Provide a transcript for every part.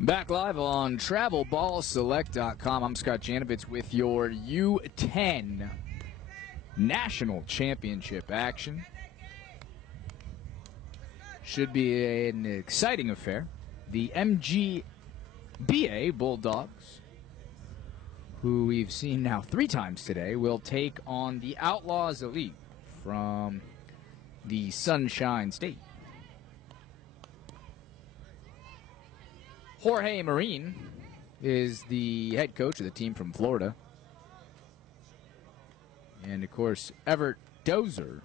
Back live on TRAVELBALLSELECT.com. I'm Scott Janovitz with your U10 National Championship action. Should be an exciting affair. The Mgba Bulldogs, who we've seen now 3 times today, will take on the Outlaws Elite from the Sunshine State. Jorge Marin is the head coach of the team from Florida. And, of course, Everett Dozier,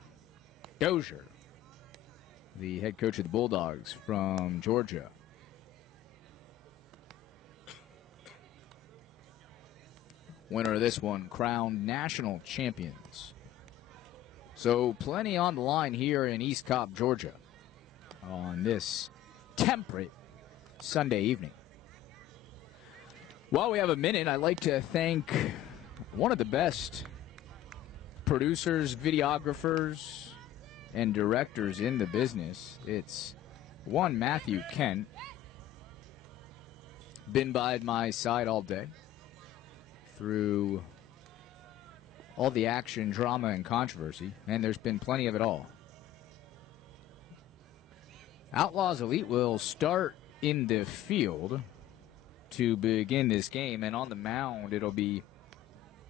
the head coach of the Bulldogs from Georgia. Winner of this one, crowned national champions. So plenty on the line here in East Cobb, Georgia on this temperate Sunday evening. While we have a minute, I'd like to thank one of the best producers, videographers, and directors in the business. It's one Matthew Kent. Been by my side all day through all the action, drama, and controversy, and there's been plenty of it all. Outlaws Elite will start in the field to begin this game, and on the mound it'll be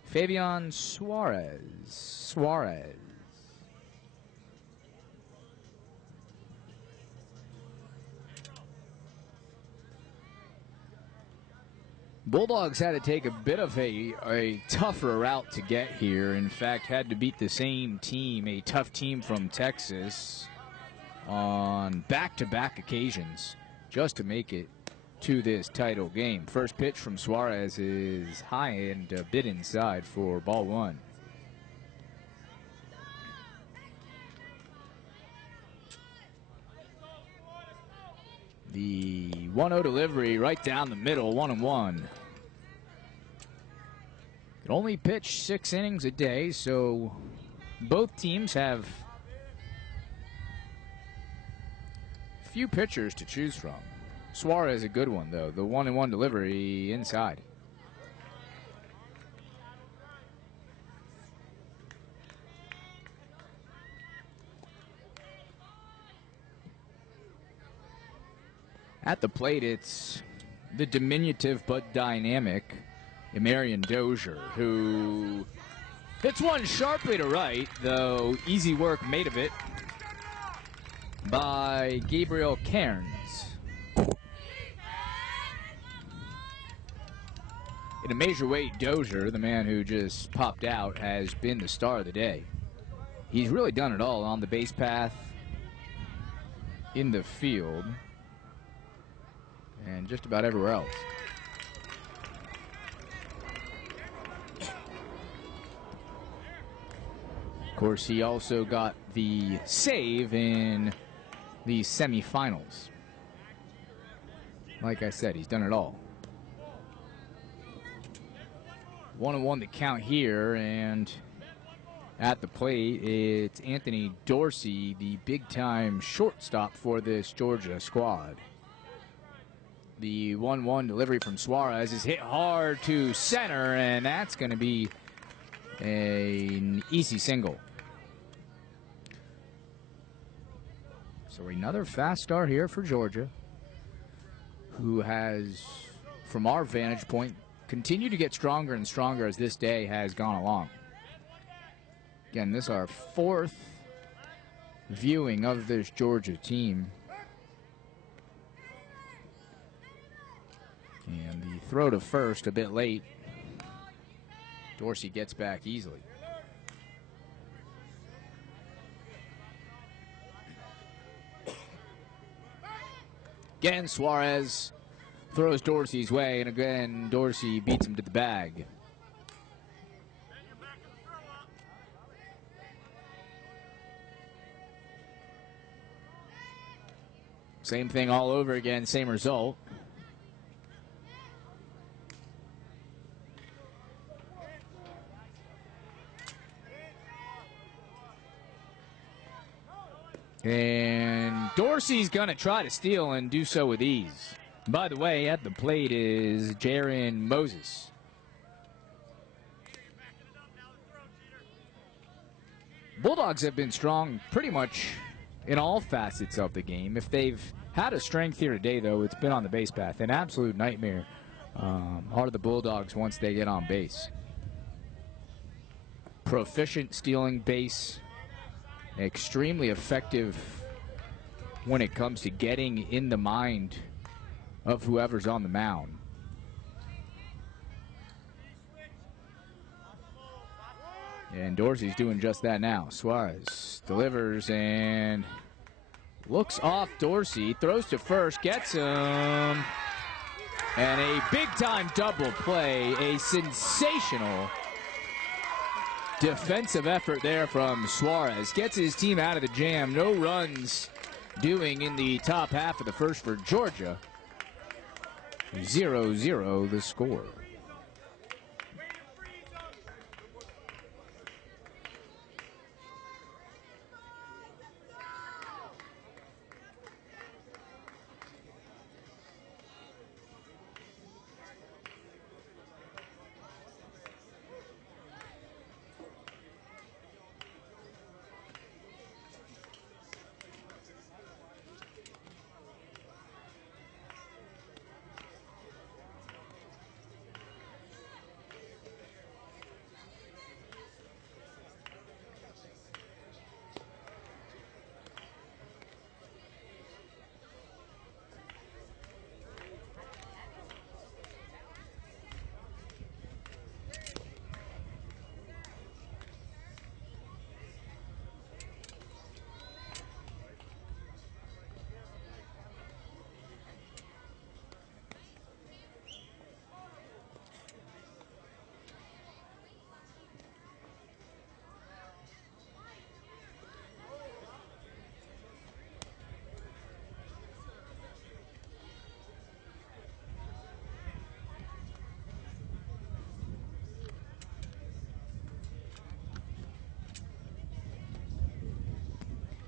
Fabian Suarez. Bulldogs had to take a bit of a tougher route to get here. In fact, had to beat the same team, a tough team from Texas, on back-to-back occasions just to make it to this title game. First pitch from Suarez is high and a bit inside for ball 1. The 1-0 delivery right down the middle, 1-1. Can only pitch 6 innings a day, so both teams have few pitchers to choose from. Suarez a good one, though. The 1-1 delivery inside. At the plate, it's the diminutive but dynamic Marion Dozier, who hits one sharply to right, though easy work made of it by Gabriel Cairns. In a major weight, Dozier, the man who just popped out, has been the star of the day. He's really done it all on the base path, in the field, and just about everywhere else. Of course, he also got the save in the semifinals. Like I said, he's done it all. 1-1 the count here, and at the plate, it's Anthony Dorsey, the big-time shortstop for this Georgia squad. The 1-1 delivery from Suarez is hit hard to center, and that's going to be an easy single. So another fast start here for Georgia, who has, from our vantage point, continued to get stronger and stronger as this day has gone along. Again, this is our 4th viewing of this Georgia team. And the throw to first a bit late. Dorsey gets back easily. Again, Suarez throws Dorsey's way, and again, Dorsey beats him to the bag. Same thing all over again, same result. And Dorsey's going to try to steal and do so with ease. By the way, at the plate is Jaron Moses. Bulldogs have been strong pretty much in all facets of the game. If they've had a strength here today, though, it's been on the base path. An absolute nightmare are the Bulldogs once they get on base. Proficient stealing base, extremely effective when it comes to getting in the mind of whoever's on the mound. And Dorsey's doing just that now. Suarez delivers and looks off Dorsey, throws to first, gets him. And a big-time double play, a sensational defensive effort there from Suarez. Gets his team out of the jam. No runs doing in the top half of the first for Georgia. 0-0 the score.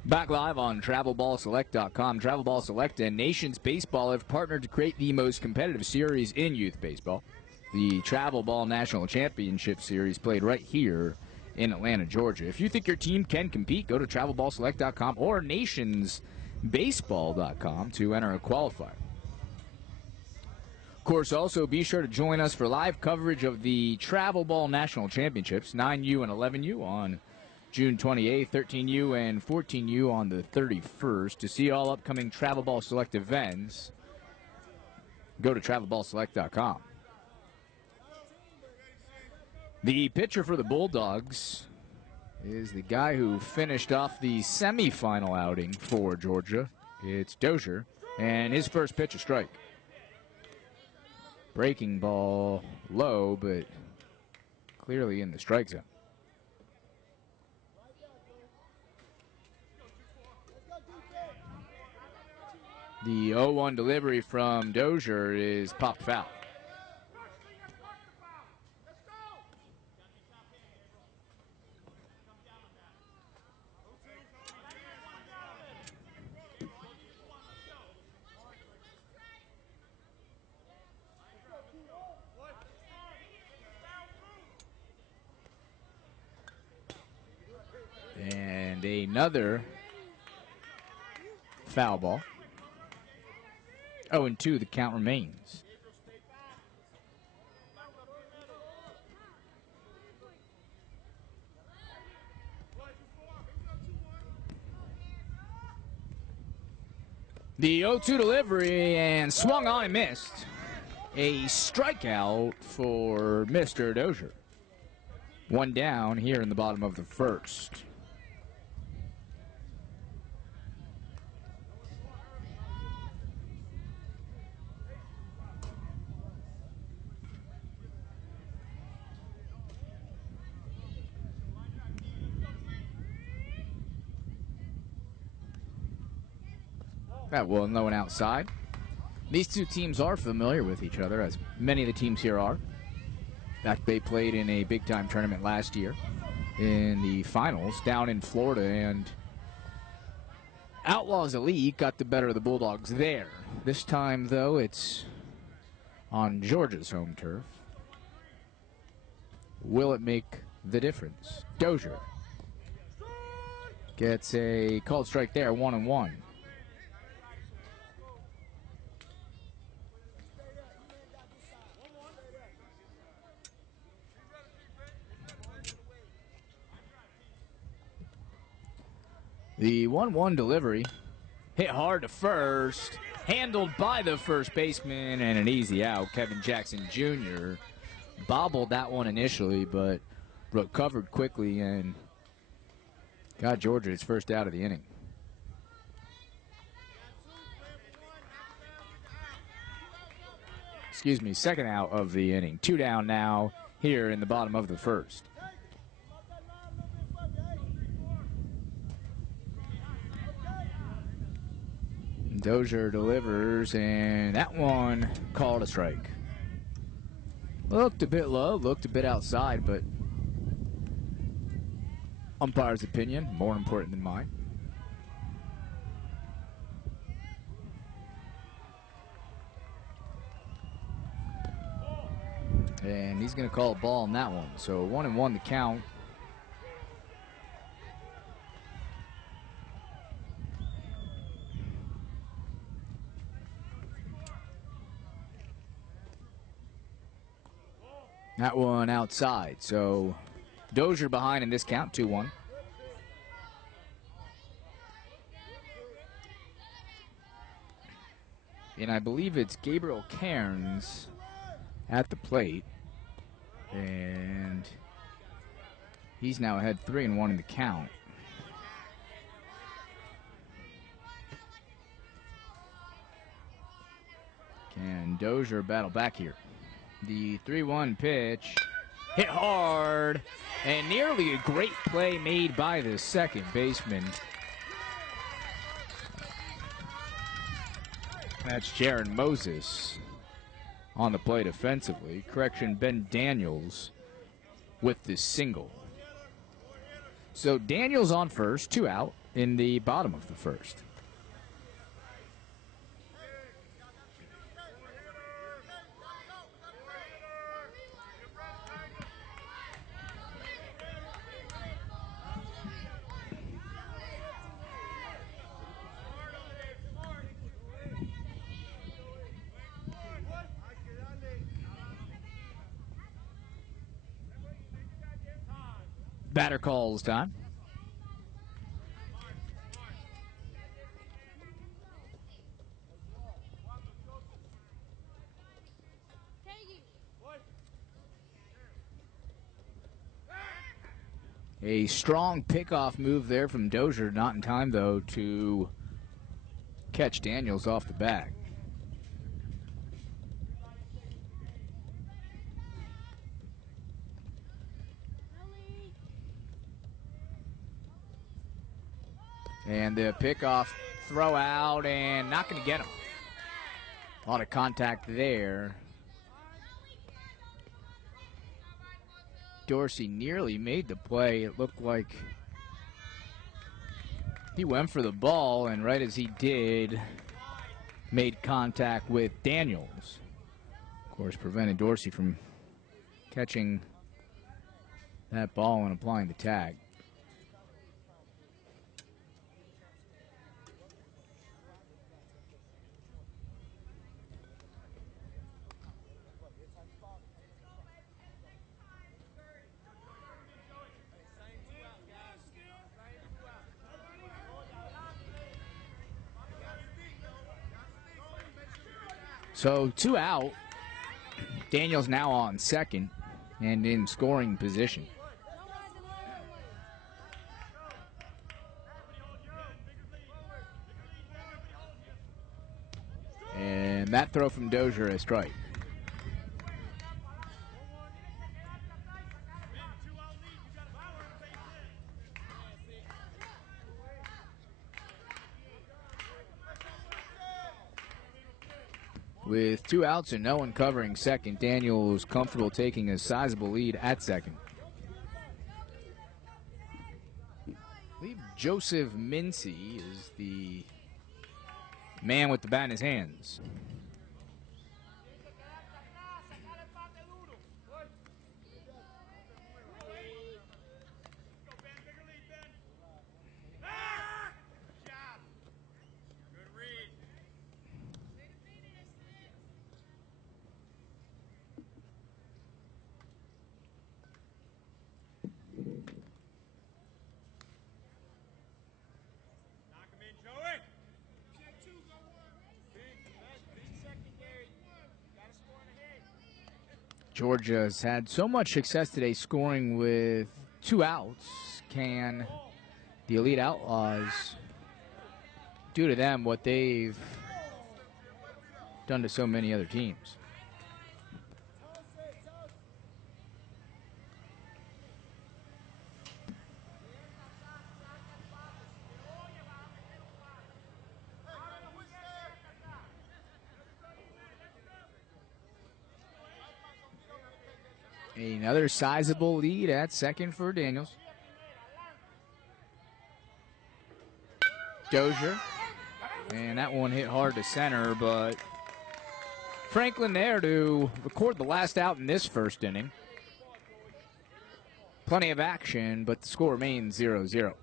Back live on TravelBallSelect.com. TravelBall Select and Nations Baseball have partnered to create the most competitive series in youth baseball. The Travel Ball National Championship Series played right here in Atlanta, Georgia. If you think your team can compete, go to TravelBallSelect.com or NationsBaseball.com to enter a qualifier. Of course, also be sure to join us for live coverage of the Travel Ball National Championships, 9U and 11U on June 28th, 13U and 14U on the 31st. To see all upcoming Travel Ball Select events, go to TravelBallSelect.com. The pitcher for the Bulldogs is the guy who finished off the semifinal outing for Georgia. It's Dozier, and his first pitch a strike. Breaking ball low, but clearly in the strike zone. The 0-1 delivery from Dozier is popped foul. And another foul ball. 0-2, the count remains. The 0-2 delivery and swung on and missed. A strikeout for Mr. Dozier. One down here in the bottom of the first. That well known outside. These two teams are familiar with each other, as many of the teams here are. In fact, they played in a big-time tournament last year in the finals down in Florida, and Outlaws Elite got the better of the Bulldogs there. This time, though, it's on Georgia's home turf. Will it make the difference? Dozier gets a called strike there, 1-1. The 1-1 delivery hit hard to first, handled by the first baseman, and an easy out. Kevin Jackson Jr. bobbled that one initially, but recovered quickly and got Georgia its first out of the inning. Excuse me, second out of the inning. 2 down now here in the bottom of the first. Dozier delivers, and that one called a strike. Looked a bit low, looked a bit outside, but umpire's opinion, more important than mine. And he's going to call a ball on that one. So 1-1 the count. That one outside. So Dozier behind in this count, 2-1. And I believe it's Gabriel Cairns at the plate. And he's now ahead 3-1 in the count. Can Dozier battle back here? The 3-1 pitch hit hard, and nearly a great play made by the second baseman. That's Jaron Moses on the plate offensively. Correction, Ben Daniels with the single. So Daniels on first, 2 out in the bottom of the first. Batter calls time. A strong pickoff move there from Dozier, not in time though to catch Daniels off the back. And the pickoff, throw out, and not going to get him. A lot of contact there. Dorsey nearly made the play. It looked like he went for the ball, and right as he did, made contact with Daniels. Of course, prevented Dorsey from catching that ball and applying the tag. So 2 out. Daniels now on second and in scoring position. And that throw from Dozier, a strike. With 2 outs and no one covering second, Daniels comfortable taking a sizable lead at second. I believe Joseph Mincy is the man with the bat in his hands. Georgia has had so much success today scoring with 2 outs. Can the Elite Outlaws do to them what they've done to so many other teams? Another sizable lead at second for Daniels. Dozier. And that one hit hard to center, but Franklin there to record the last out in this first inning. Plenty of action, but the score remains 0-0.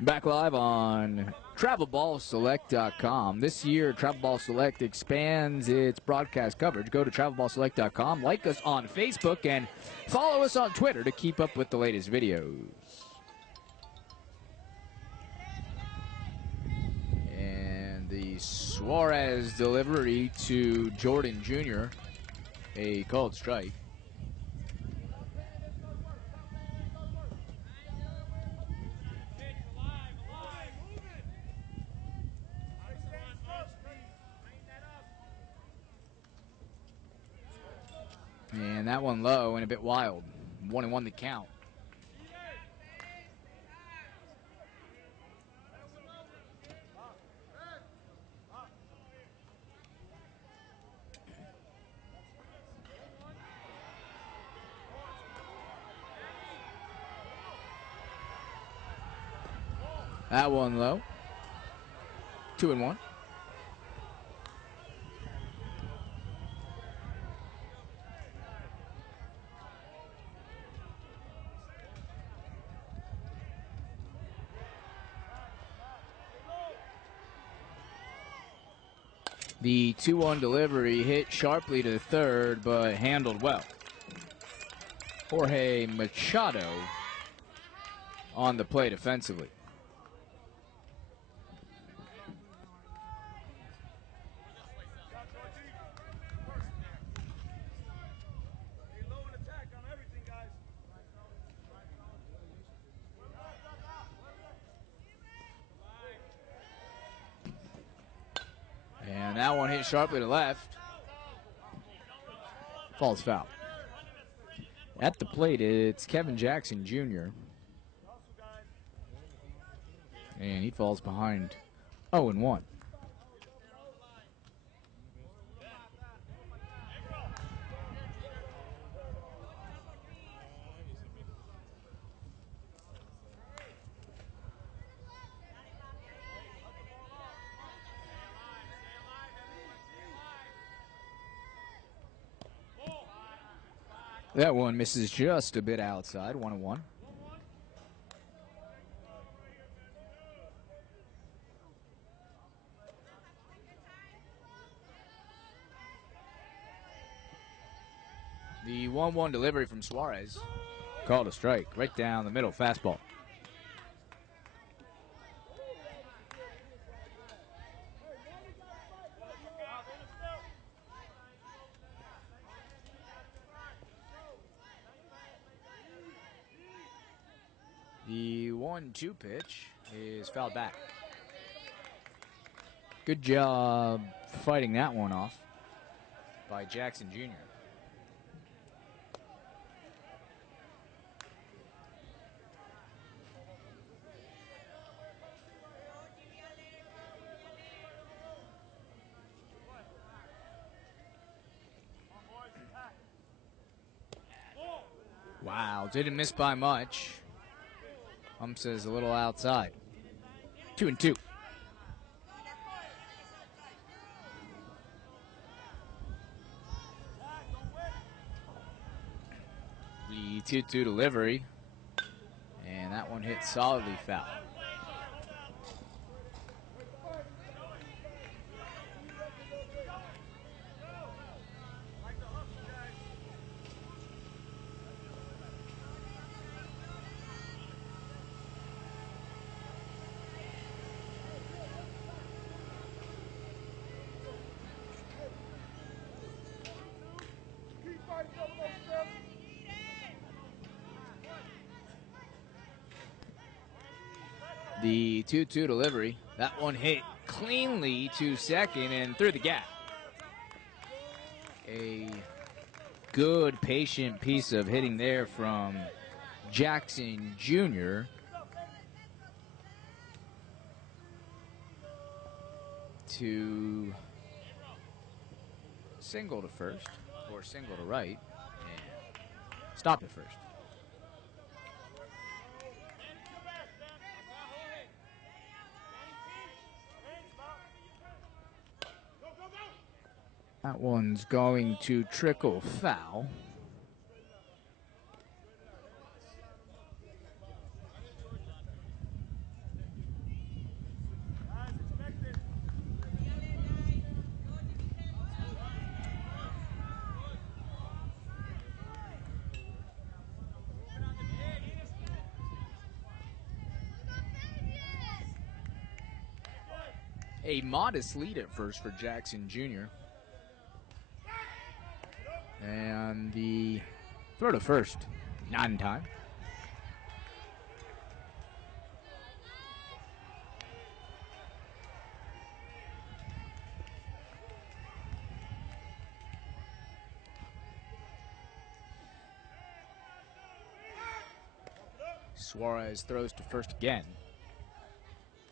Back live on TravelBallSelect.com. This year, Travel Ball Select expands its broadcast coverage. Go to TravelBallSelect.com, like us on Facebook, and follow us on Twitter to keep up with the latest videos. And the Suarez delivery to Jordan Jr., a called strike. And that one low and a bit wild. 1-1 the count. That one low. 2-1. The 2-1 delivery hit sharply to third, but handled well. Jorge Machado on the play defensively. And that one hit sharply to left. Falls foul. At the plate, it's Kevin Jackson Jr. And he falls behind 0-1. That one misses just a bit outside, 1-1. The 1-1 delivery from Suarez. Called a strike, right down the middle, fastball. The 1-2 pitch is fouled back. Good job fighting that one off by Jackson Jr. Wow, didn't miss by much. Says a little outside. 2-2. The 2-2 delivery. And that one hit solidly foul. The 2-2 delivery. That one hit cleanly to second and through the gap. A good, patient piece of hitting there from Jackson Jr. to single to first, or single to right, and stop at first. That one's going to trickle foul. A modest lead at first for Jackson Jr. And the throw to first, not in time. Suarez throws to first again.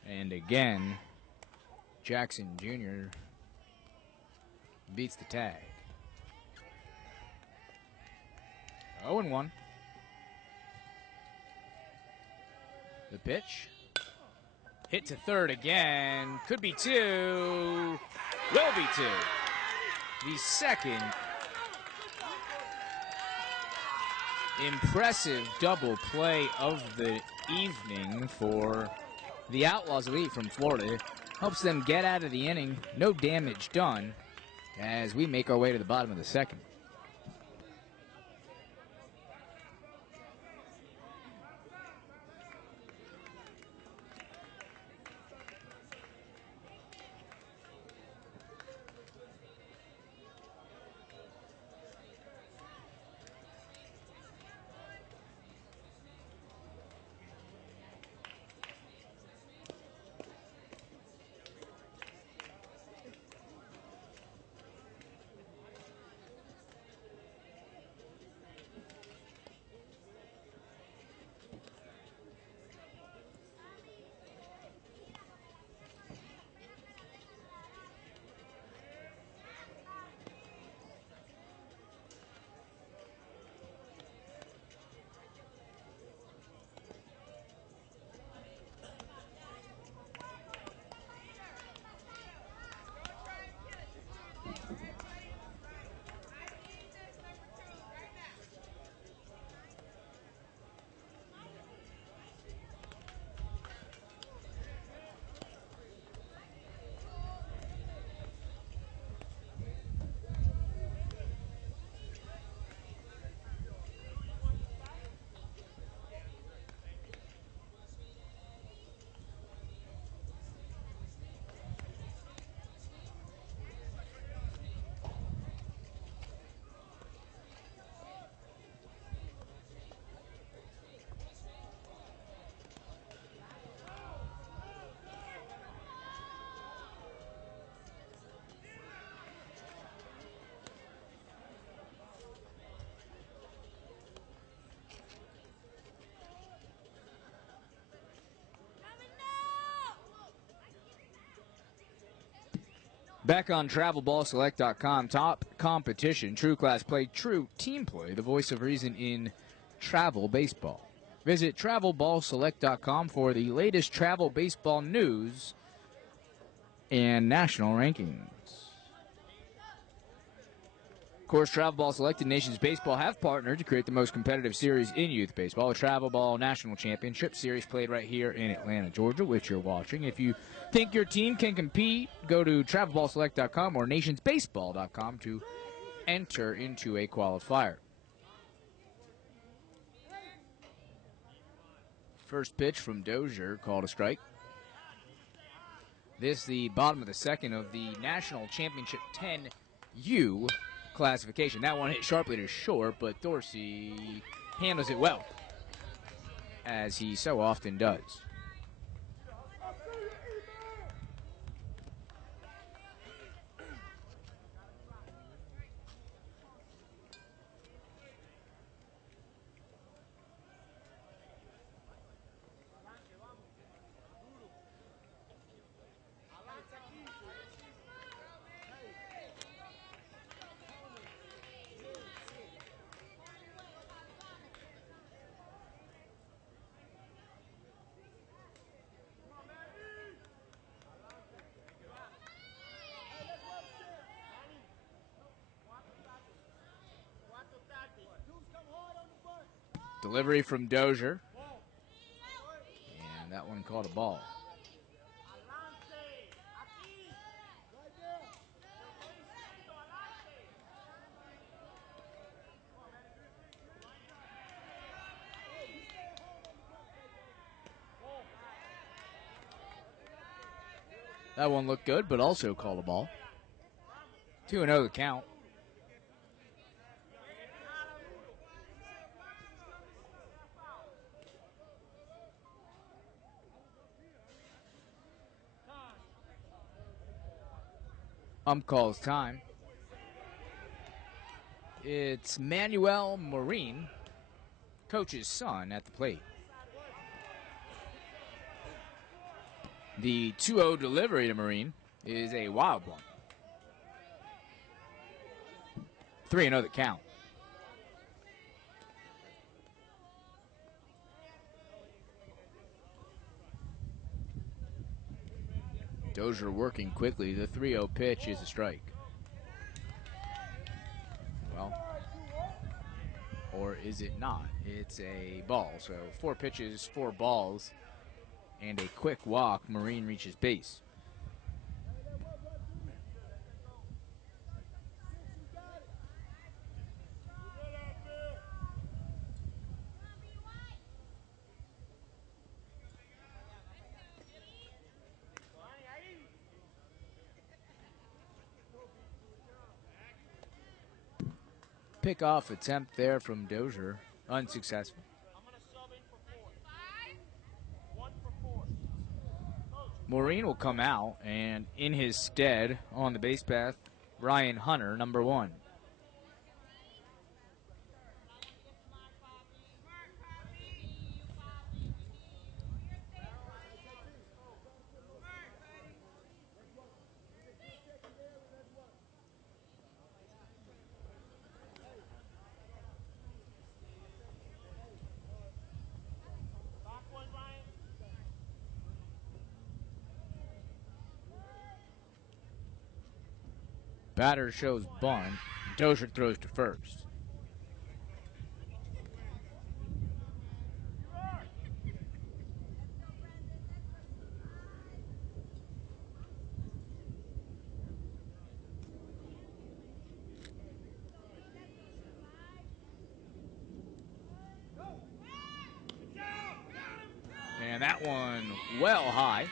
And again, Jackson Jr. beats the tag. 0-1. The pitch. Hit to third again. Could be two. Will be two. The second impressive double play of the evening for the Outlaws elite from Florida. Helps them get out of the inning. No damage done as we make our way to the bottom of the second. Back on TravelBallSelect.com, top competition, true class play, true team play, the voice of reason in travel baseball. Visit TravelBallSelect.com for the latest travel baseball news and national rankings. Of course, Travel Ball Select and Nations Baseball have partnered to create the most competitive series in youth baseball, the Travel Ball National Championship Series played right here in Atlanta, Georgia, which you're watching. If you think your team can compete, go to TravelBallSelect.com or NationsBaseball.com to enter into a qualifier. First pitch from Dozier, called a strike. This the bottom of the second of the National Championship 10U classification. That one hit sharply to short, but Dorsey handles it well, as he so often does. Delivery from Dozier. And that one caught a ball. That one looked good, but also called a ball. 2-0 the count. Calls time. It's Manuel Marine, coach's son, at the plate. The 2-0 delivery to Marine is a wild one. 3-0 the count. Dozier working quickly. The 3-0 pitch is a strike. Well, or is it not? It's a ball. So 4 pitches, 4 balls, and a quick walk. Marine reaches base. Pick-off attempt there from Dozier. Unsuccessful. Maureen will come out, and in his stead on the base path, Ryan Hunter, number 1. Batter shows bunt. Dozier throws to first. And that one well high.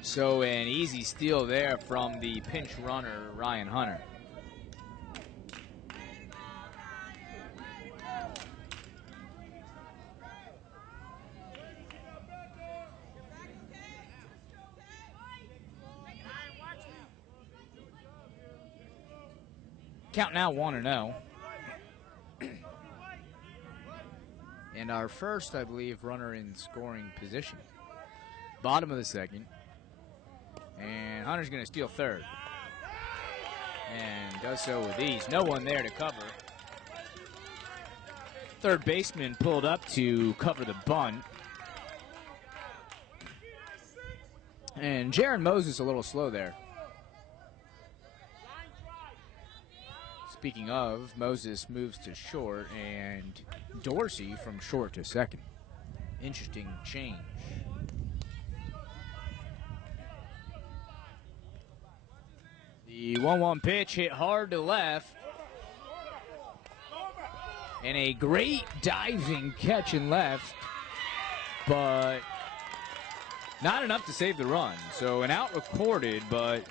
So an easy steal there from the pinch runner, Ryan Hunter. Count now 1-0. And our first, I believe, runner in scoring position. Bottom of the second. And Hunter's going to steal third. And does so with ease. No one there to cover. Third baseman pulled up to cover the bunt. And Jaron Moses a little slow there. Speaking of, Moses moves to short, and Dorsey from short to second. Interesting change. The 1-1 pitch hit hard to left. And a great diving catch in left, but not enough to save the run. So an out recorded, but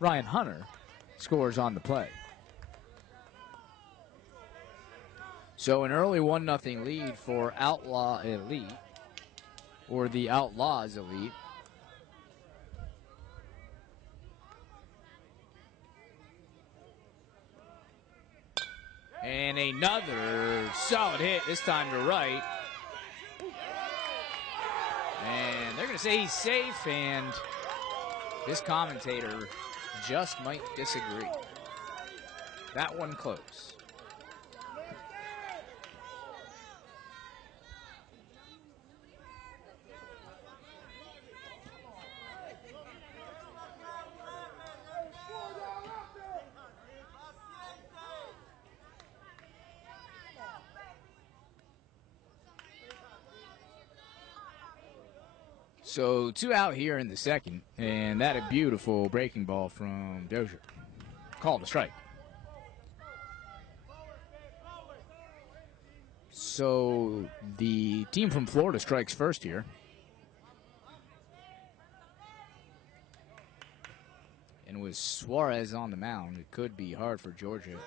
Ryan Hunter scores on the play. So an early 1-0 lead for Outlaw Elite, or the Outlaws Elite. And another solid hit, this time to right. And they're going to say he's safe, and this commentator just might disagree. That one close. So 2 out here in the second, and that a beautiful breaking ball from Dozier. Called a strike. So the team from Florida strikes first here. And with Suarez on the mound, it could be hard for Georgia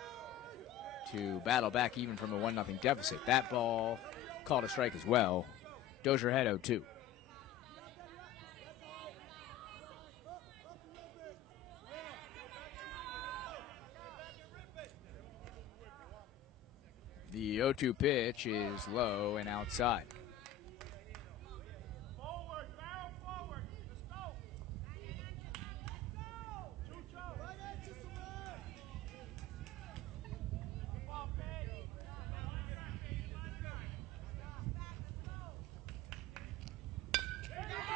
to battle back even from a 1-0 deficit. That ball called a strike as well. Dozier had 0-2. The 0-2 pitch is low and outside.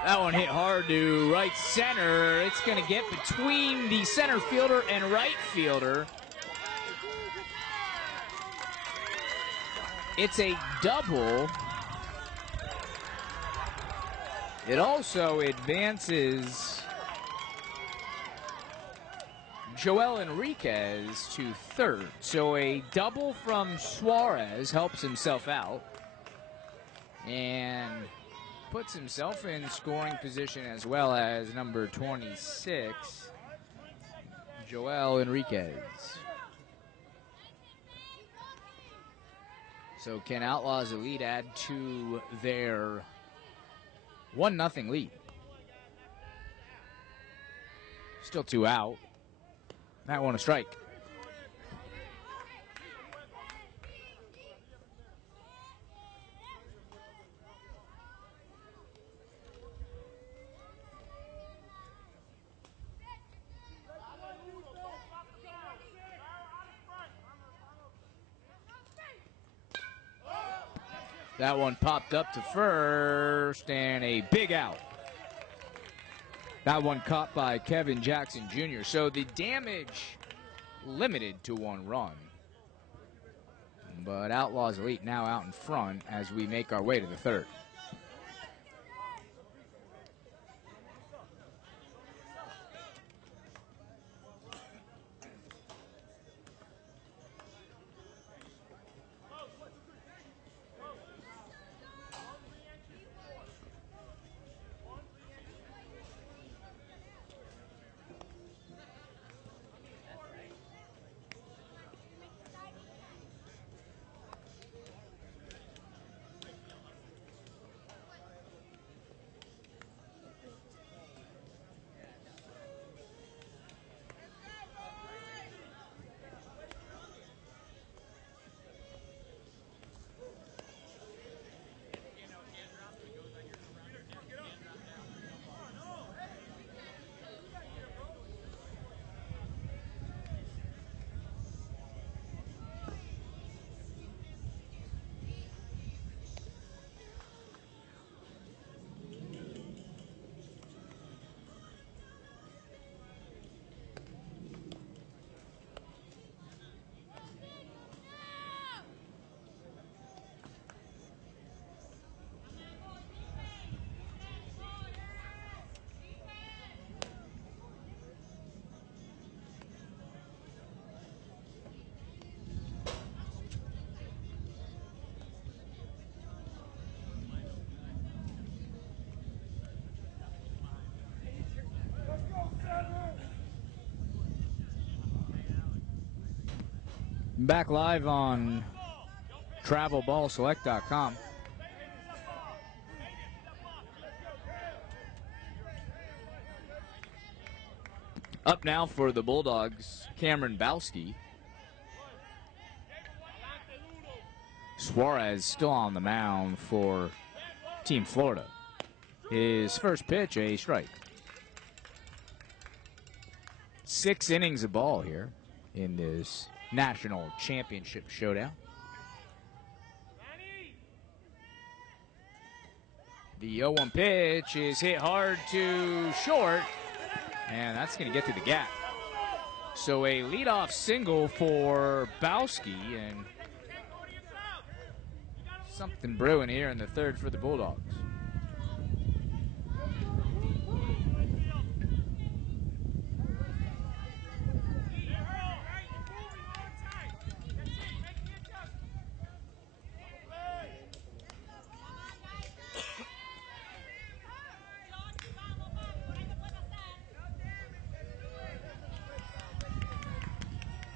That one hit hard to right center. It's going to get between the center fielder and right fielder. It's a double. It also advances Joel Enriquez to third. So a double from Suarez helps himself out and puts himself in scoring position as well as number 26, Joel Enriquez. So can Outlaws Elite add to their 1-0 lead? Still 2 out. That one a strike. That one popped up to first, and a big out. That one caught by Kevin Jackson Jr. So the damage limited to 1 run. But Outlaws Elite now out in front as we make our way to the 3rd. Back live on TRAVELBALLSelect.com. Up now for the Bulldogs, Cameron Bowski. Suarez still on the mound for Team Florida. His first pitch, a strike. 6 innings of ball here in this National Championship showdown. The 0-1 pitch is hit hard to short, and that's going to get to the gap. So a leadoff single for Bowski, and something brewing here in the 3rd for the Bulldogs.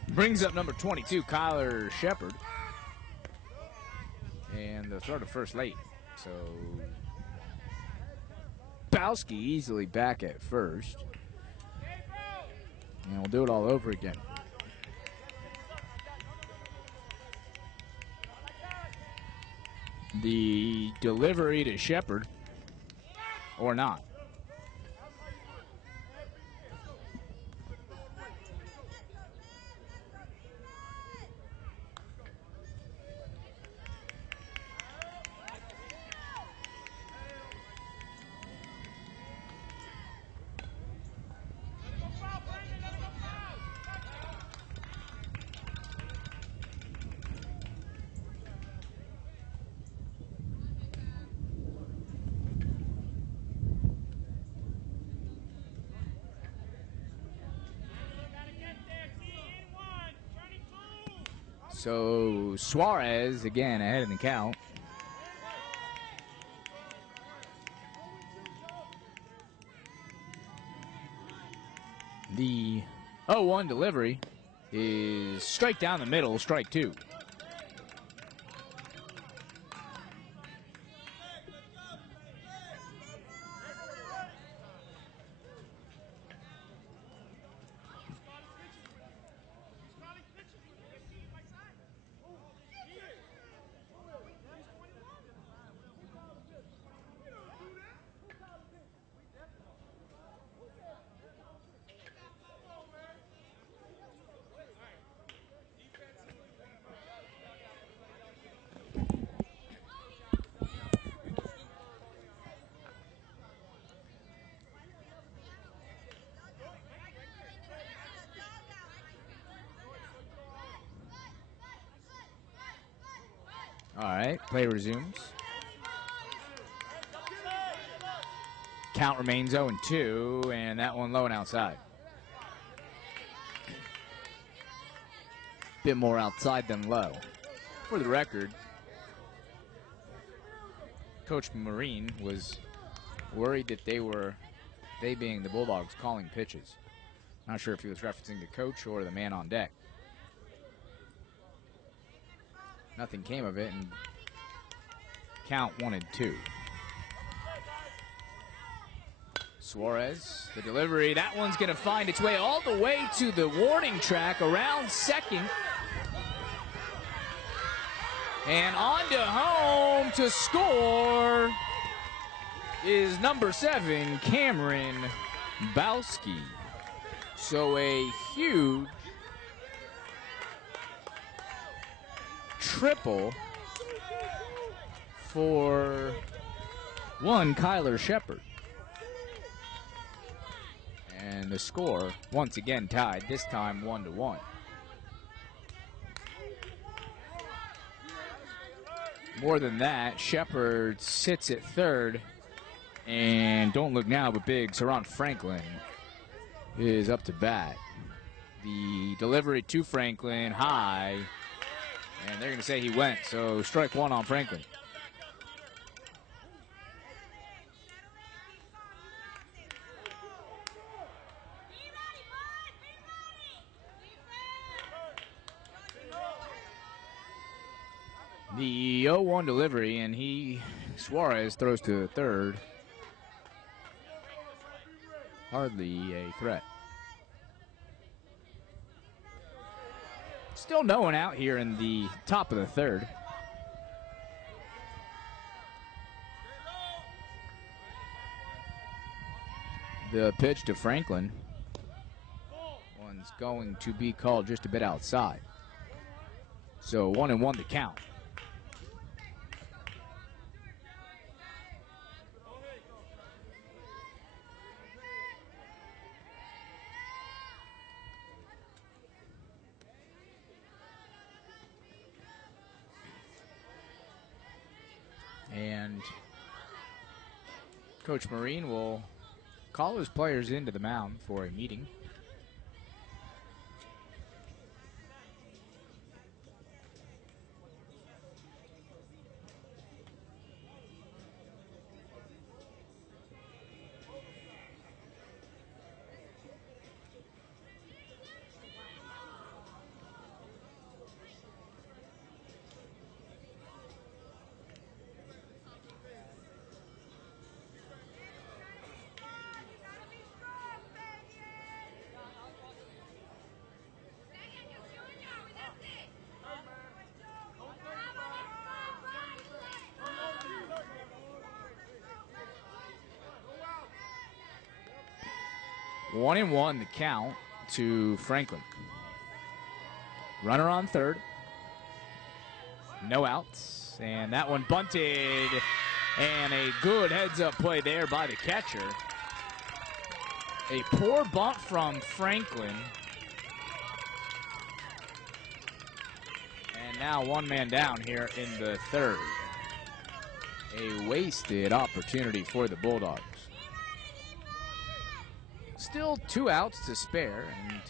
Brings up number 22, Kyler Shepard. And the throw to first late. So Bowski easily back at first. And we'll do it all over again. The delivery to Shepard, or not. So Suarez again ahead in the count. The 0-1 delivery is strike down the middle, strike two. All right, play resumes. Count remains 0-2, and that one low and outside. Bit more outside than low. For the record, Coach Marine was worried that they being the Bulldogs, calling pitches. Not sure if he was referencing the coach or the man on deck. Nothing came of it, and count 1-2. Suarez, the delivery, that one's going to find its way all the way to the warning track around second. And on to home to score is number 7, Cameron Bowski. So a huge triple for one Kyler Shepard. And the score once again tied, this time 1-1. More than that, Shepard sits at third, and don't look now, but big Saron Franklin is up to bat. The delivery to Franklin, high, and they're going to say he went, so strike one on Franklin. The 0-1 delivery, and Suarez throws to third. Hardly a threat. Still no one out here in the top of the third. The pitch to Franklin. One's going to be called just a bit outside. So 1-1 to count. And Coach Marine will call his players into the mound for a meeting. One and one the count to Franklin. Runner on third. No outs. And that one bunted. And a good heads-up play there by the catcher. A poor bunt from Franklin. And now one man down here in the third. A wasted opportunity for the Bulldogs. Still 2 outs to spare, and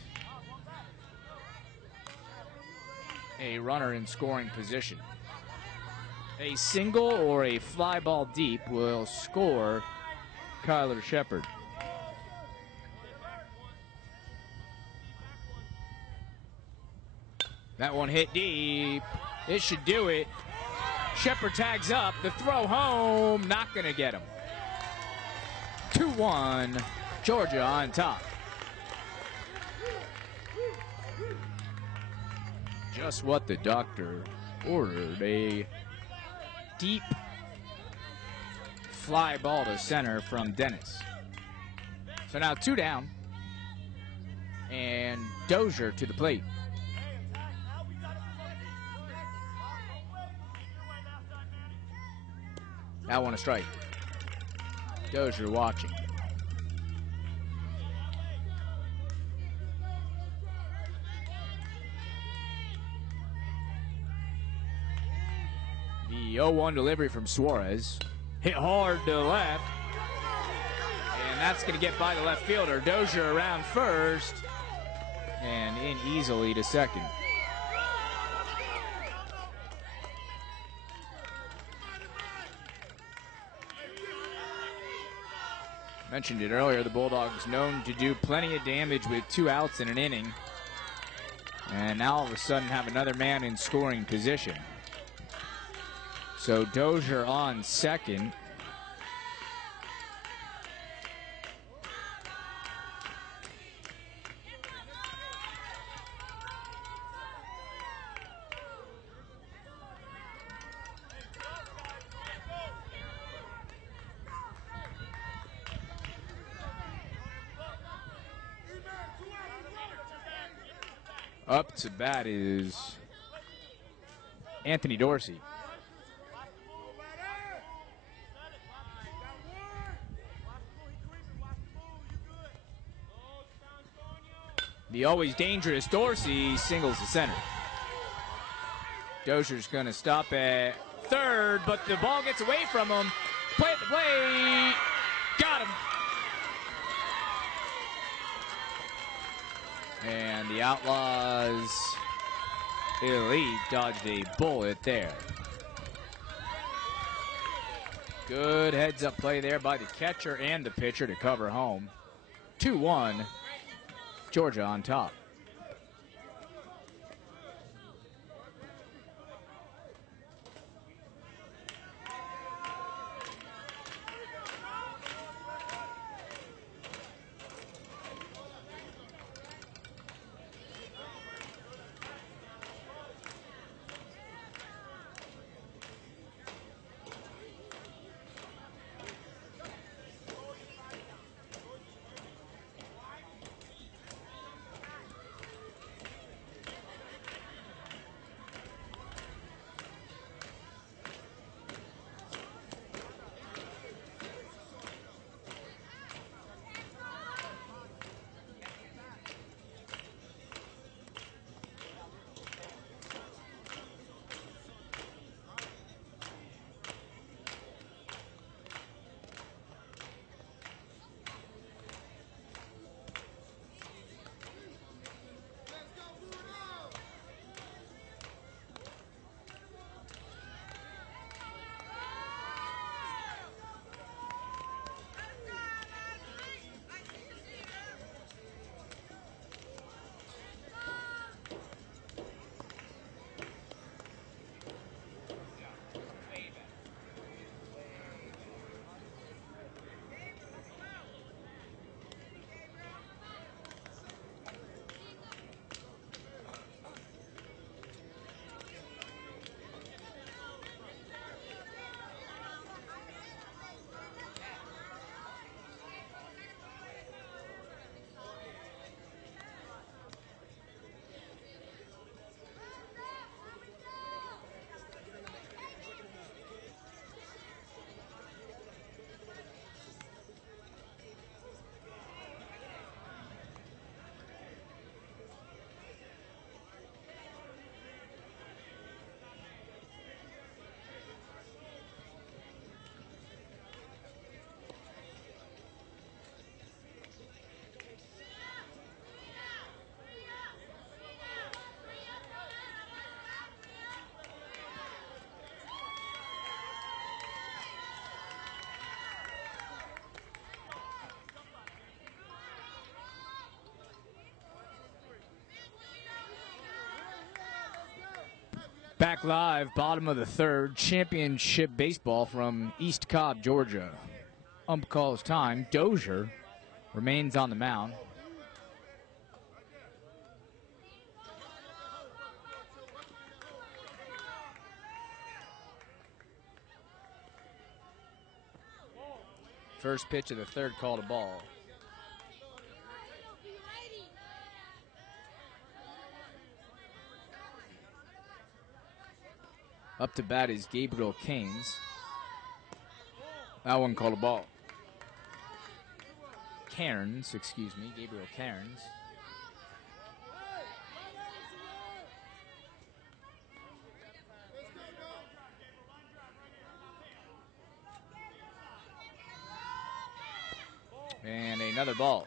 a runner in scoring position. A single or a fly ball deep will score Kyler Shepard. That one hit deep. This should do it. Shepard tags up. The throw home. Not going to get him. 2-1. Georgia on top. Just what the doctor ordered. A deep fly ball to center from Dennis. So now 2 down. And Dozier to the plate. That one a strike. Dozier watching. The 0-1 delivery from Suarez. Hit hard to the left. And that's going to get by the left fielder. Dozier around first. And in easily to second. Mentioned it earlier, the Bulldogs known to do plenty of damage with 2 outs in an inning. And now all of a sudden have another man in scoring position. So Dozier on second. Up to bat is Anthony Dorsey. The always dangerous Dorsey singles the center. Dozier's going to stop at third, but the ball gets away from him. Play at the plate. Got him. And the Outlaws elite dodged a bullet there. Good heads-up play there by the catcher and the pitcher to cover home. 2-1, Georgia on top. Back live, bottom of the third, championship baseball from East Cobb, Georgia. Ump calls time. Dozier remains on the mound. First pitch of the third, called a ball. Up to bat is Gabriel Caines. That one called a ball. Cairns, excuse me, Gabriel Cairns. And another ball.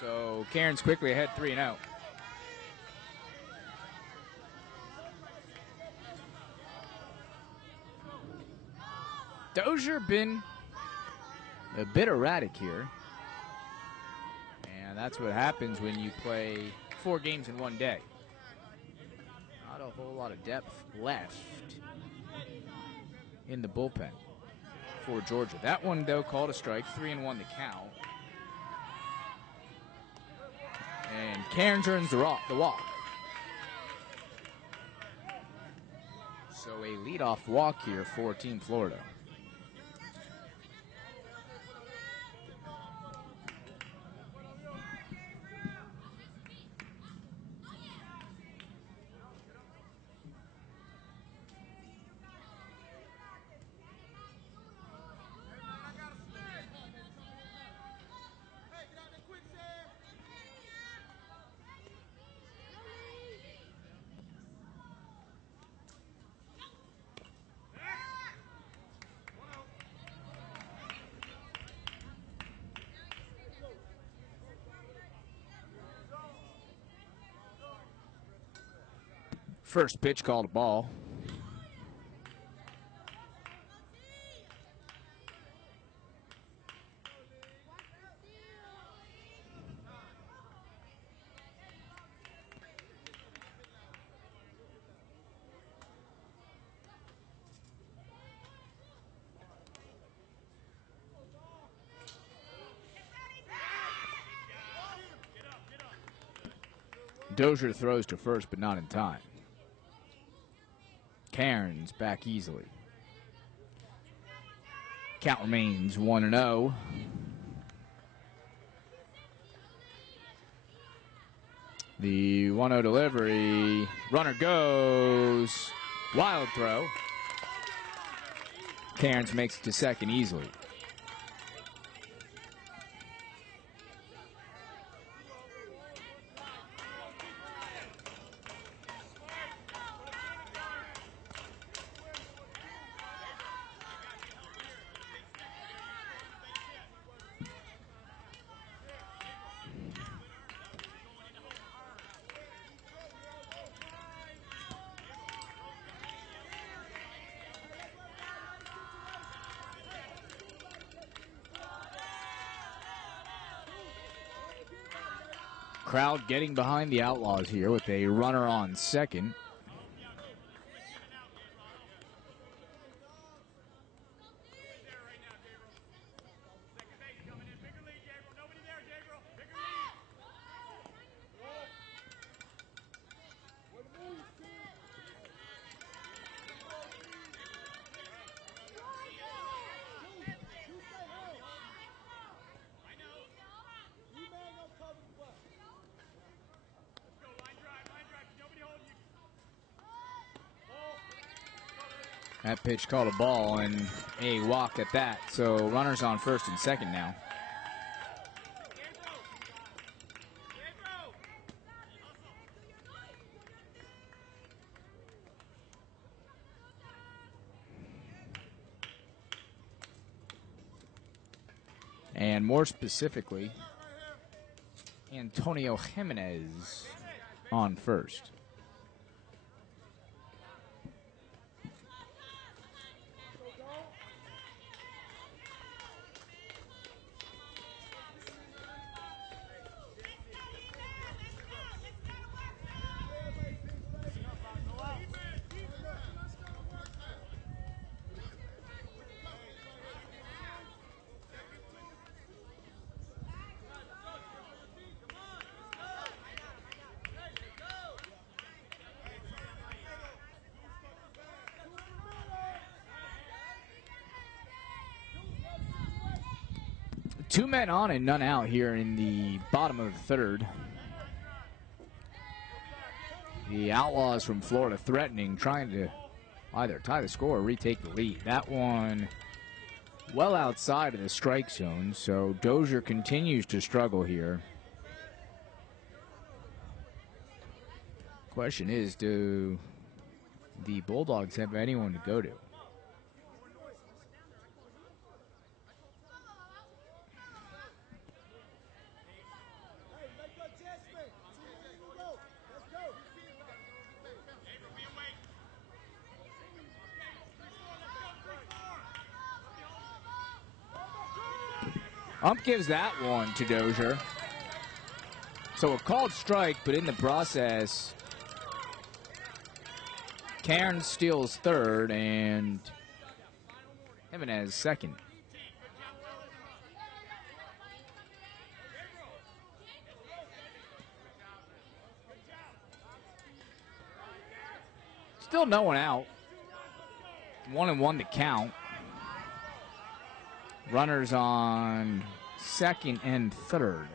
So Cairns quickly ahead 3-0. Dozier been a bit erratic here. And that's what happens when you play 4 games in one day. Not a whole lot of depth left in the bullpen for Georgia. That one, though, called a strike. 3-1 the count. And Cairns earns the walk. So a leadoff walk here for Team Florida. First pitch called a ball. Dozier throws to first, but not in time. Cairns back easily. Count remains 1-0. The 1-0 delivery. Runner goes. Wild throw. Cairns makes it to second easily. Crowd getting behind the Outlaws here with a runner on second. That pitch called a ball and a walk at that. So runners on first and second now. And more specifically, Antonio Jimenez on first. 2 men on and none out here in the bottom of the third. The Outlaws from Florida threatening, trying to either tie the score or retake the lead. That one well outside of the strike zone, so Dozier continues to struggle here. Question is, do the Bulldogs have anyone to go to? Ump gives that one to Dozier. So a called strike, but in the process, Cairns steals third and Jimenez second. Still no one out. 1-1 to count. Runners on second and third.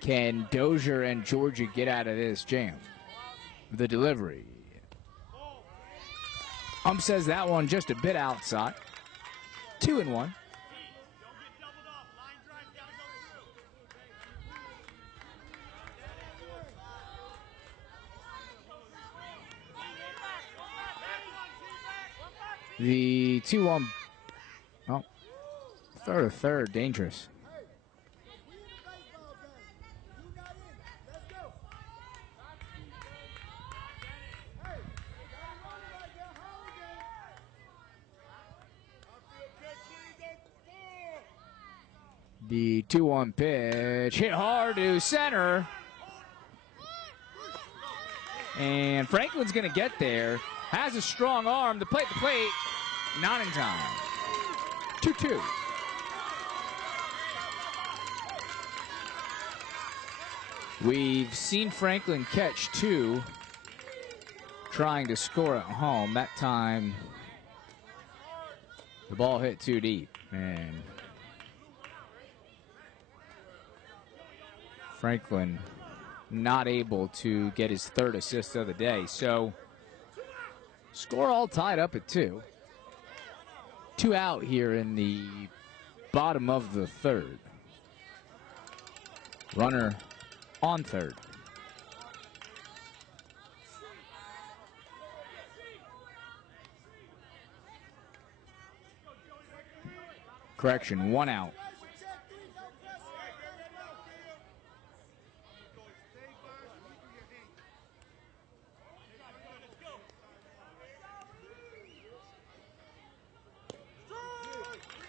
Can Dozier and Georgia get out of this jam? The delivery. Ump says that one just a bit outside. 2-1. The 2-1. Oh, third, dangerous. The 2-1 pitch hit hard to center. And Franklin's going to get there. Has a strong arm to plate the plate. Not in time. 2-2. We've seen Franklin catch two, trying to score at home. That time, the ball hit too deep. And Franklin not able to get his third assist of the day. So, score all tied up at 2. 2 out here in the bottom of the third. Runner on third. Correction, 1 out.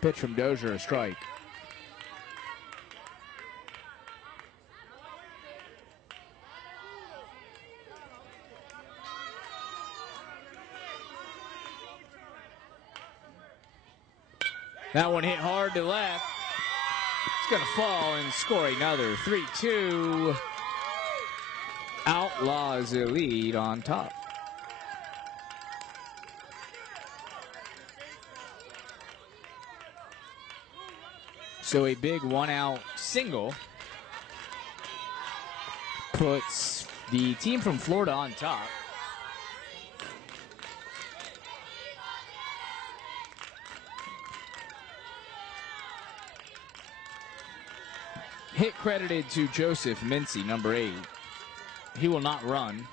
Pitch from Dozier, a strike. That one hit hard to left. It's going to fall and score another. 3-2. Outlaws the lead on top. So a big 1-out single puts the team from Florida on top. Hit credited to Joseph Mincy, number 8. He will not run.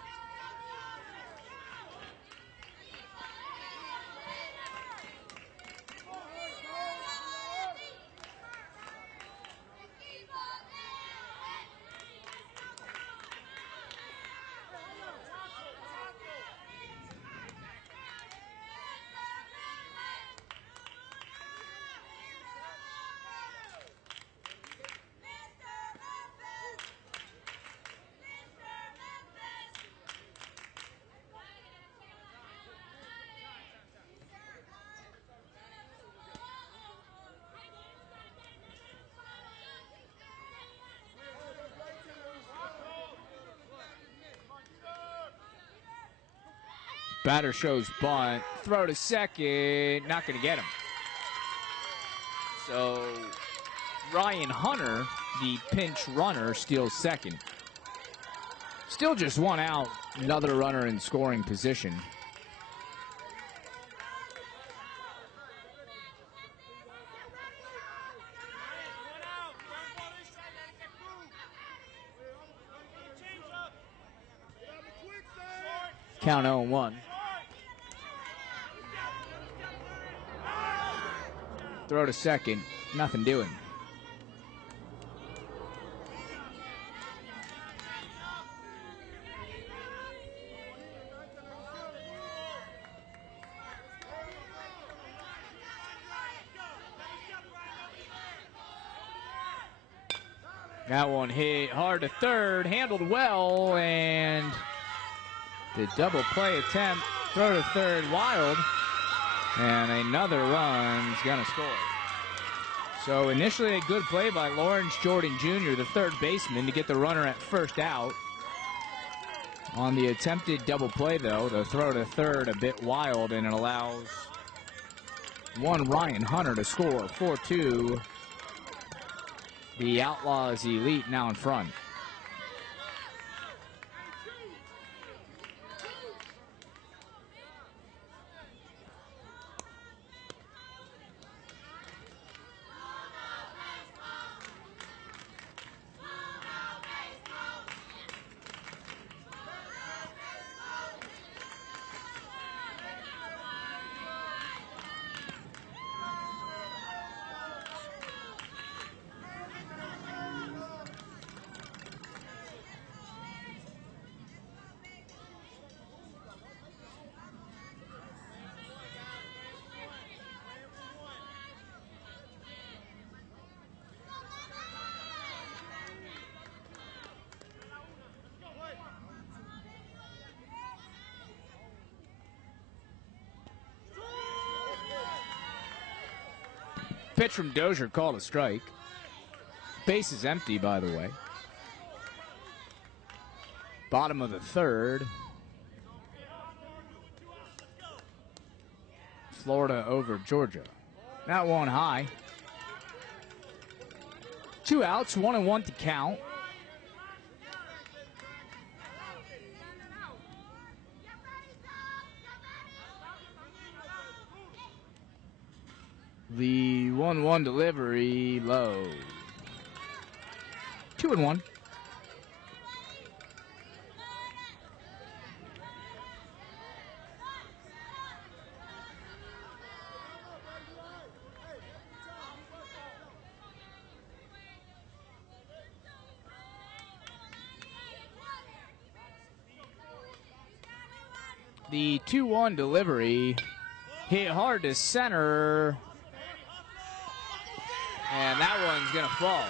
Batter shows bunt. Throw to second. Not going to get him. So Ryan Hunter, the pinch runner, steals second. Still just one out, another runner in scoring position. Count 0-1. Throw to second, nothing doing. That one hit hard to third, handled well, and the double play attempt, throw to third, wild, and another run's gonna score. So initially a good play by Lawrence Jordan Jr., the third baseman, to get the runner at first out. On the attempted double play, though, the throw to third a bit wild, and it allows one Ryan Hunter to score. 4-2. The Outlaws Elite now in front. Pitch from Dozier called a strike. Base is empty, by the way. Bottom of the third. Florida over Georgia. That one high. 2 outs, 1-1 to count. The 1-1 delivery low. 2-1. The 2-1 delivery hit hard to center. And that one's going to fall.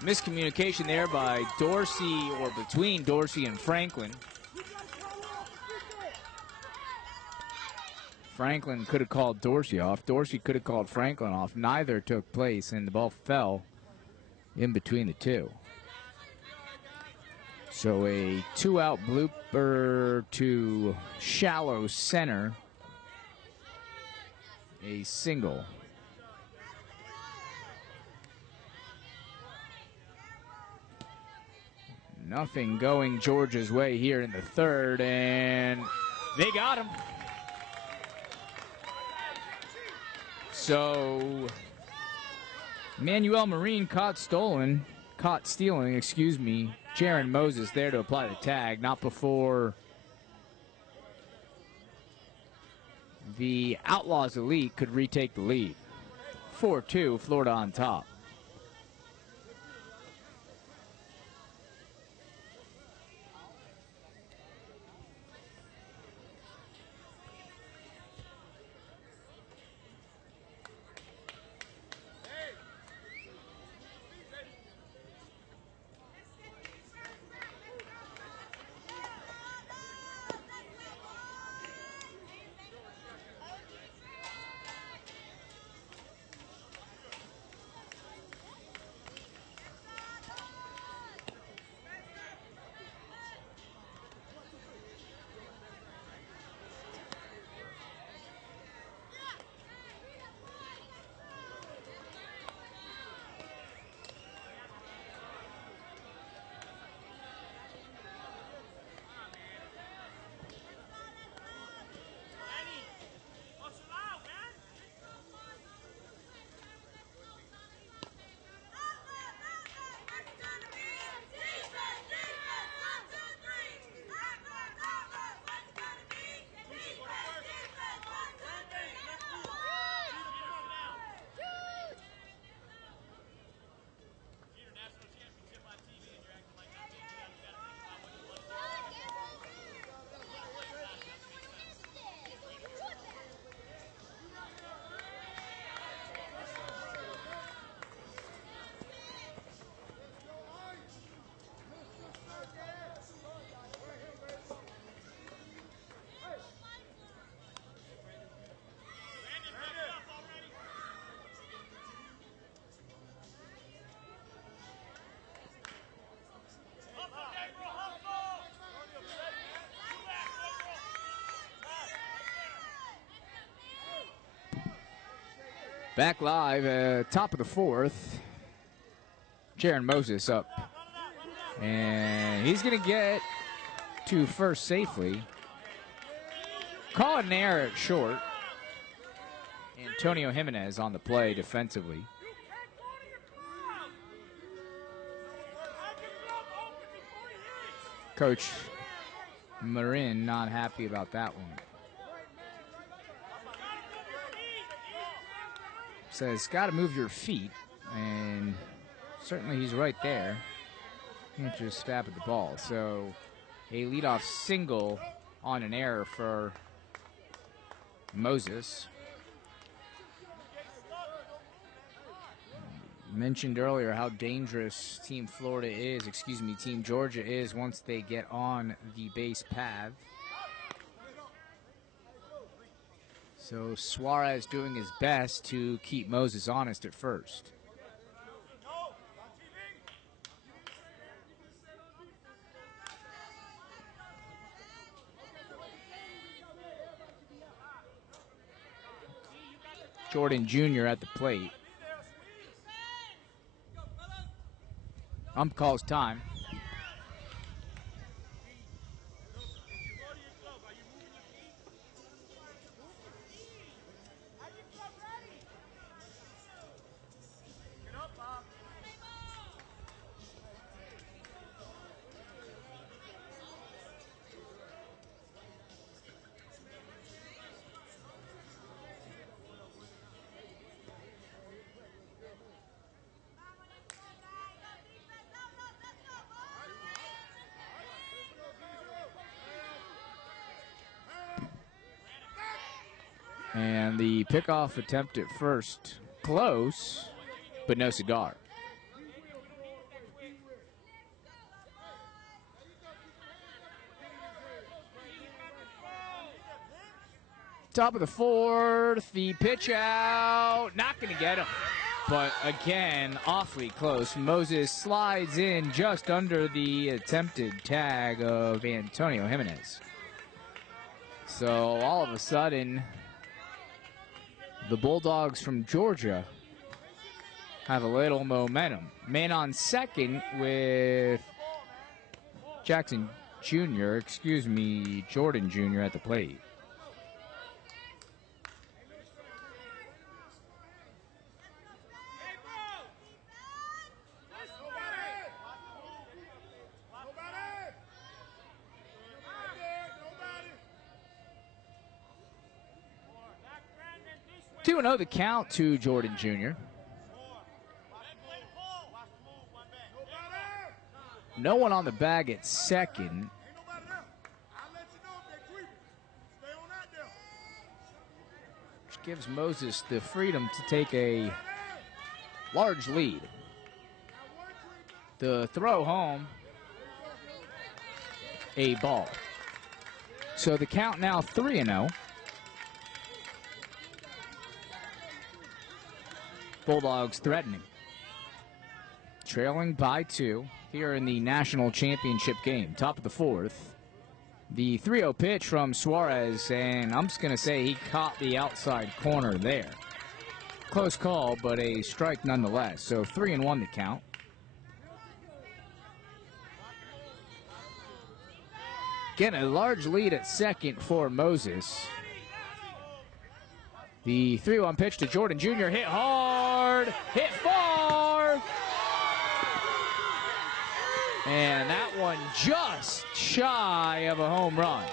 Miscommunication there by Dorsey, or between Dorsey and Franklin. Franklin could have called Dorsey off. Dorsey could have called Franklin off. Neither took place, and the ball fell in between the two. So a 2-out blooper to shallow center. A single. Nothing going Georgia's way here in the third, and they got him. So Manuel Marine caught stealing, Jaron Moses there to apply the tag, not before the Outlaws Elite could retake the lead. 4-2, Florida on top. Back live, top of the fourth. Jaron Moses up. And he's going to get to first safely. Call an error at short. Antonio Jimenez on the play defensively. Coach Marin not happy about that one. Says, got to move your feet, and certainly he's right there. Can't just stab at the ball. So a leadoff single on an error for Moses. Mentioned earlier how dangerous Team Georgia is once they get on the base path. So Suarez doing his best to keep Moses honest at first. Jordan Jr. at the plate. Ump calls time. And the pickoff attempt at first, close, but no cigar. Top of the fourth, the pitch out, not going to get him. But again, awfully close. Moses slides in just under the attempted tag of Antonio Jimenez. So all of a sudden, the Bulldogs from Georgia have a little momentum. Man on second with Jordan Jr. at the plate. Two and 0 the count to Jordan Jr. No one on the bag at second. Which gives Moses the freedom to take a large lead. The throw home, a ball. So the count now 3-0. Bulldogs threatening. Trailing by 2 here in the national championship game. Top of the fourth. The 3-0 pitch from Suarez, and I'm just going to say he caught the outside corner there. Close call, but a strike nonetheless. So 3-1 the count. Again, a large lead at second for Moses. The 3-1 pitch to Jordan Jr. Hit hard, hit far. And that one just shy of a home run.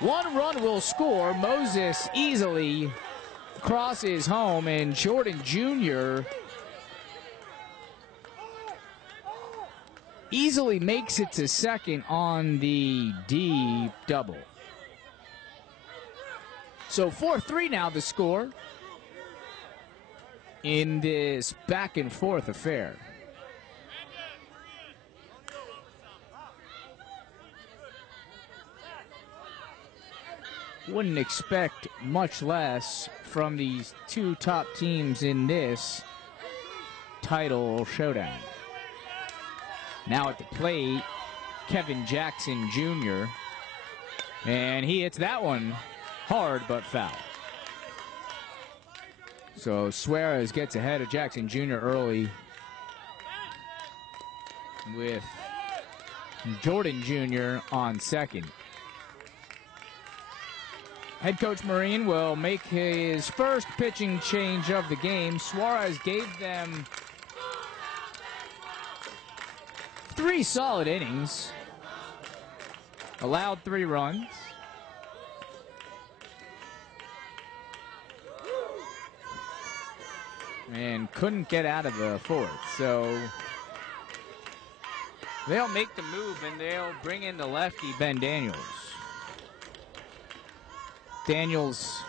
One run will score. Moses easily crosses home, and Jordan Jr. easily makes it to second on the deep double. So 4-3 now the score in this back and forth affair. Wouldn't expect much less from these two top teams in this title showdown. Now at the plate, Kevin Jackson Jr. And he hits that one hard but foul. So Suarez gets ahead of Jackson Jr. early with Jordan Jr. on second. Head coach Marine will make his first pitching change of the game. Suarez gave them 3 solid innings, allowed 3 runs. And couldn't get out of the 4th. So they'll make the move and they'll bring in the lefty Ben Daniels. Daniels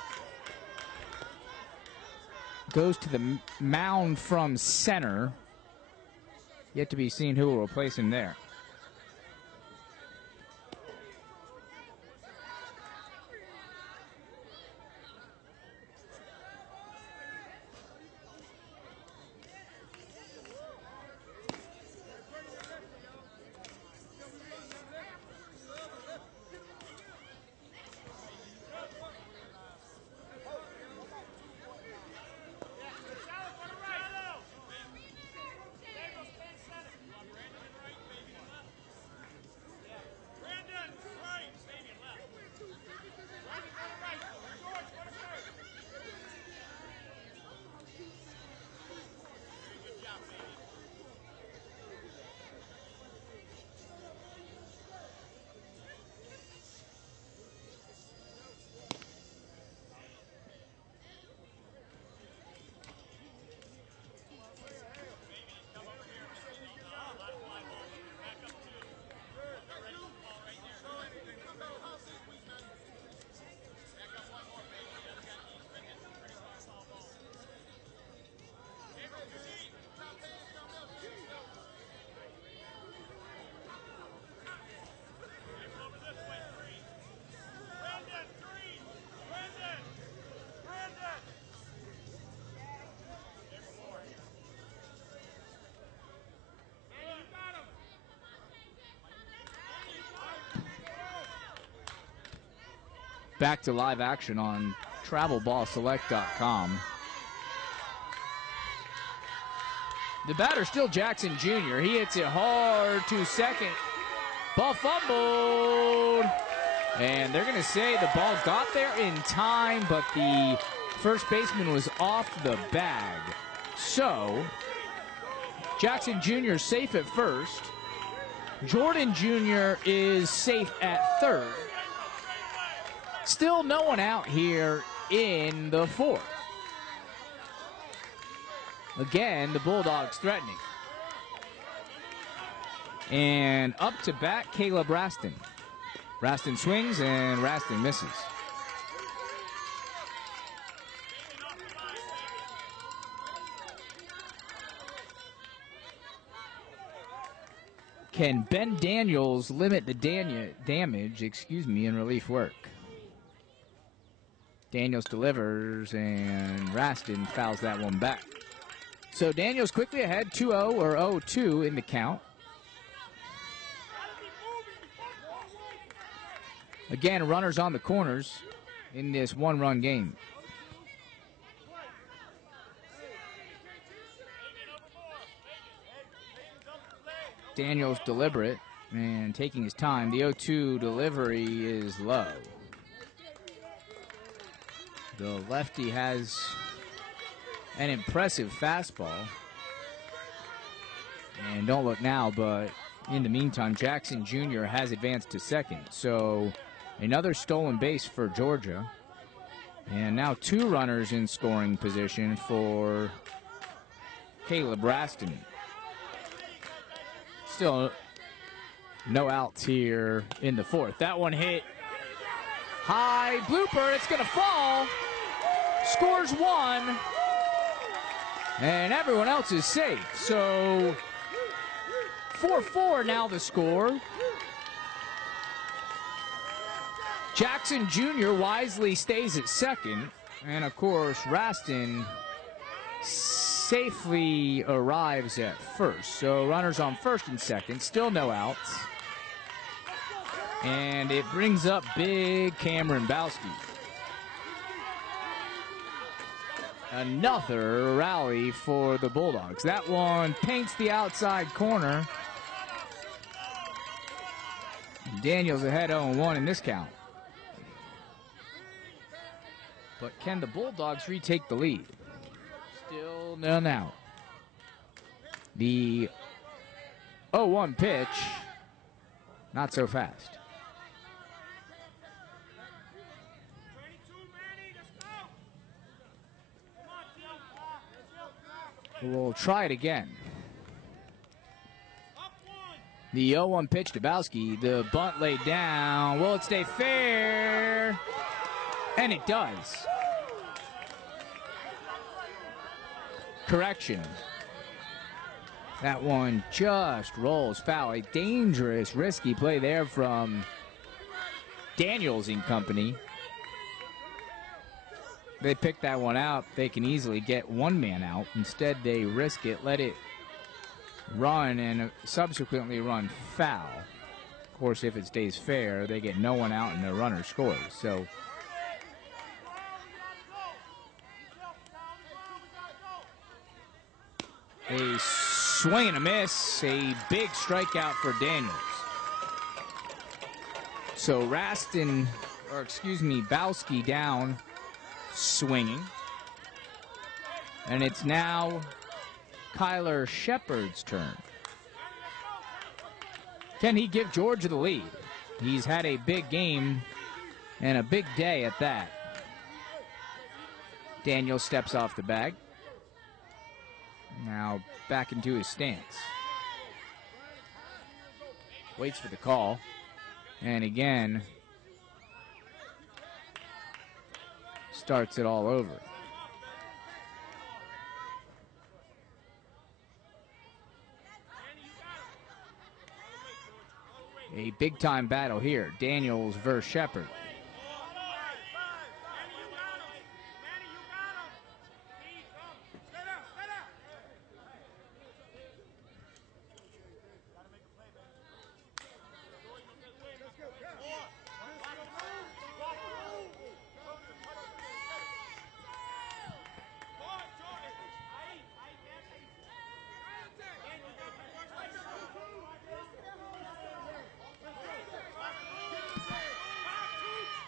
goes to the mound from center. Yet to be seen who will replace him there. Back to live action on TravelBallSelect.com. The batter still Jackson Jr. He hits it hard to second. Ball fumbled. And they're going to say the ball got there in time, but the first baseman was off the bag. So, Jackson Jr. safe at first. Jordan Jr. is safe at third. Still no one out here in the 4th. Again, the Bulldogs threatening. And up to bat, Caleb Raston. Raston swings and Raston misses. Can Ben Daniels limit the damage, in relief work? Daniels delivers, and Raston fouls that one back. So Daniels quickly ahead, 2-0 or 0-2 in the count. Again, runners on the corners in this 1-run game. Daniels deliberate and taking his time. The 0-2 delivery is low. The lefty has an impressive fastball. And don't look now, but in the meantime, Jackson Jr. has advanced to second. So another stolen base for Georgia. And now 2 runners in scoring position for Caleb Raston. Still no outs here in the 4th. That one hit high, blooper, it's gonna fall. Scores 1. And everyone else is safe. So 4-4 now the score. Jackson Jr. wisely stays at second. And of course, Raston safely arrives at first. So runners on first and second, still no outs. And it brings up big Cameron Bowski. another rally for the Bulldogs. That one paints the outside corner. Daniels ahead 0-1 in this count. But can the Bulldogs retake the lead? Still none out. The 0-1 pitch, not so fast. We'll try it again. The 0-1 pitch to Bowski. The bunt laid down. Will it stay fair? And it does. Correction. That one just rolls foul. A dangerous, risky play there from Daniels and company. They pick that one out. They can easily get one man out. Instead, they risk it, let it run, and subsequently run foul. Of course, if it stays fair, they get no one out and the runner scores. So a swing and a miss, a big strikeout for Daniels. So Bowski down, swinging. And it's now Kyler Shepard's turn. Can he give Georgia the lead? He's had a big game and a big day at that. Daniel steps off the bag. Now back into his stance. Waits for the call. And again, starts it all over. A big-time battle here. Daniels versus Shepard.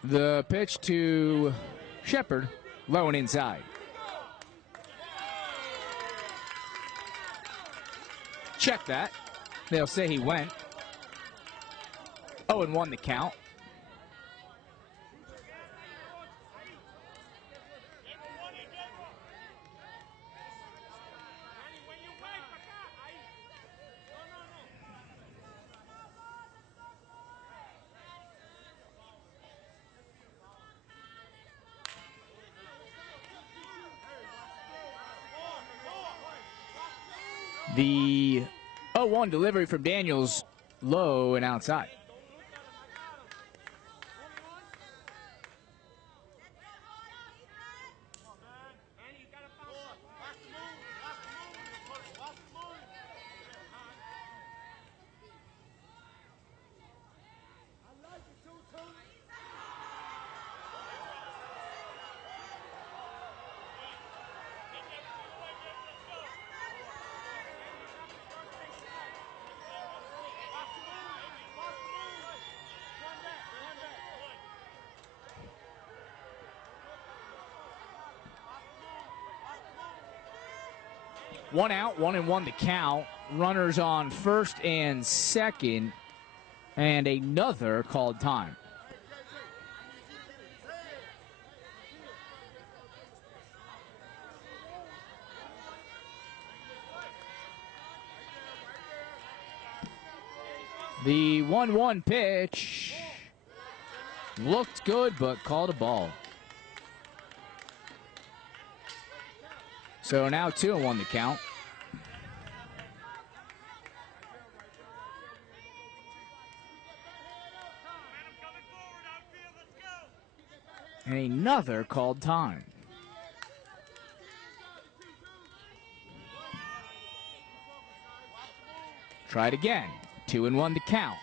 The pitch to Shepard, low and inside. Check that. They'll say he went. 0-1 the count. The 0-1 delivery from Daniels, low and outside. One out, 1-1 the count. Runners on first and second, and another called time. The 1-1 pitch looked good, but called a ball. So now 2-1 the count. And another called time. Try it again. 2-1 the count.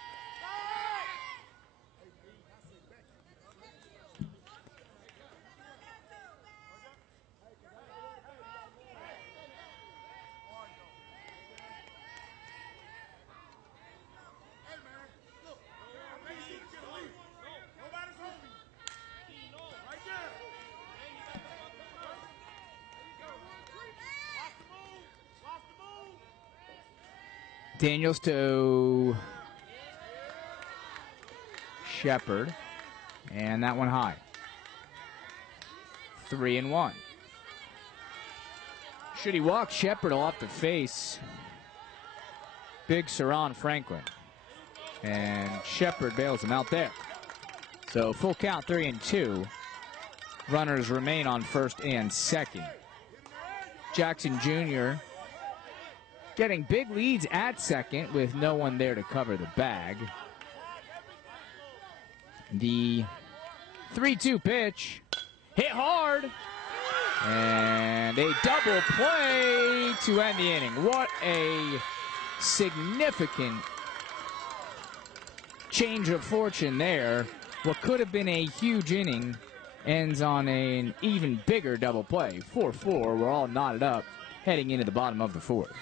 Daniels to Shepard, and that one high. 3-1. Should he walk Shepard, he'll have to face big Saron Franklin. And Shepard bails him out there. So full count, 3-2. Runners remain on first and second. Jackson Jr. getting big leads at second with no one there to cover the bag. The 3-2 pitch hit hard. And a double play to end the inning. What a significant change of fortune there. What could have been a huge inning ends on an even bigger double play. 4-4, we're all knotted up heading into the bottom of the fourth.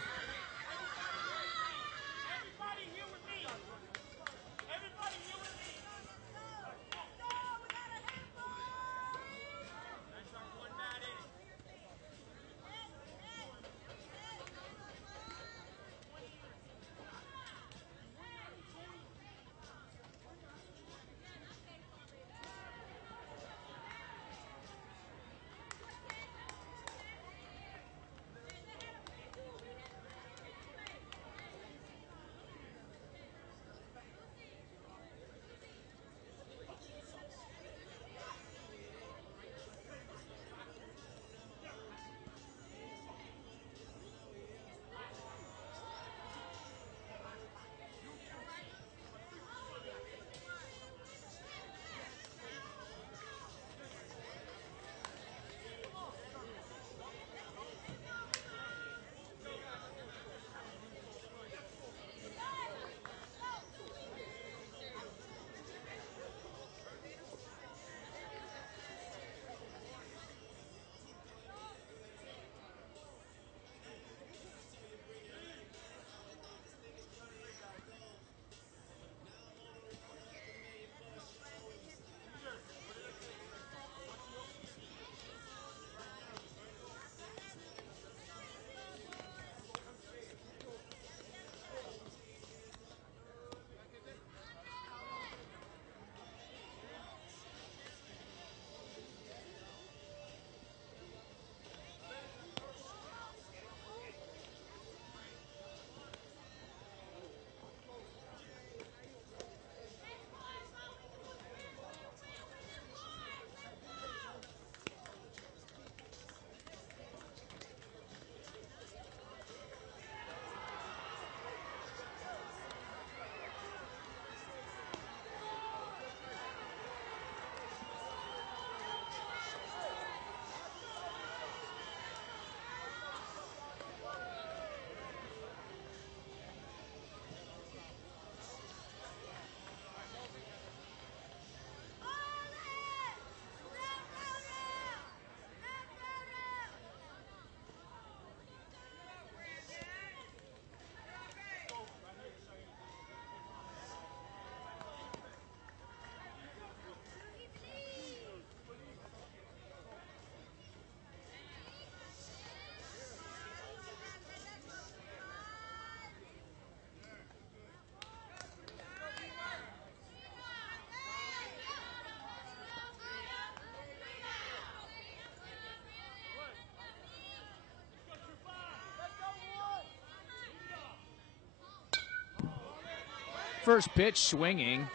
First pitch swinging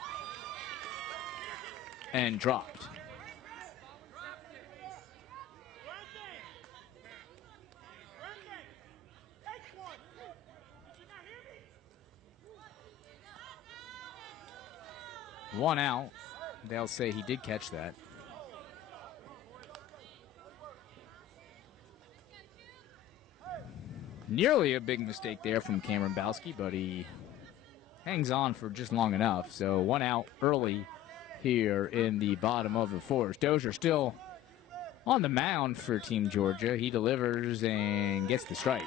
and dropped. One out. They'll say he did catch that. Nearly a big mistake there from Cameron Bowski, but he hangs on for just long enough. So one out early here in the bottom of the fourth. Dozier still on the mound for Team Georgia. He delivers and gets the strike.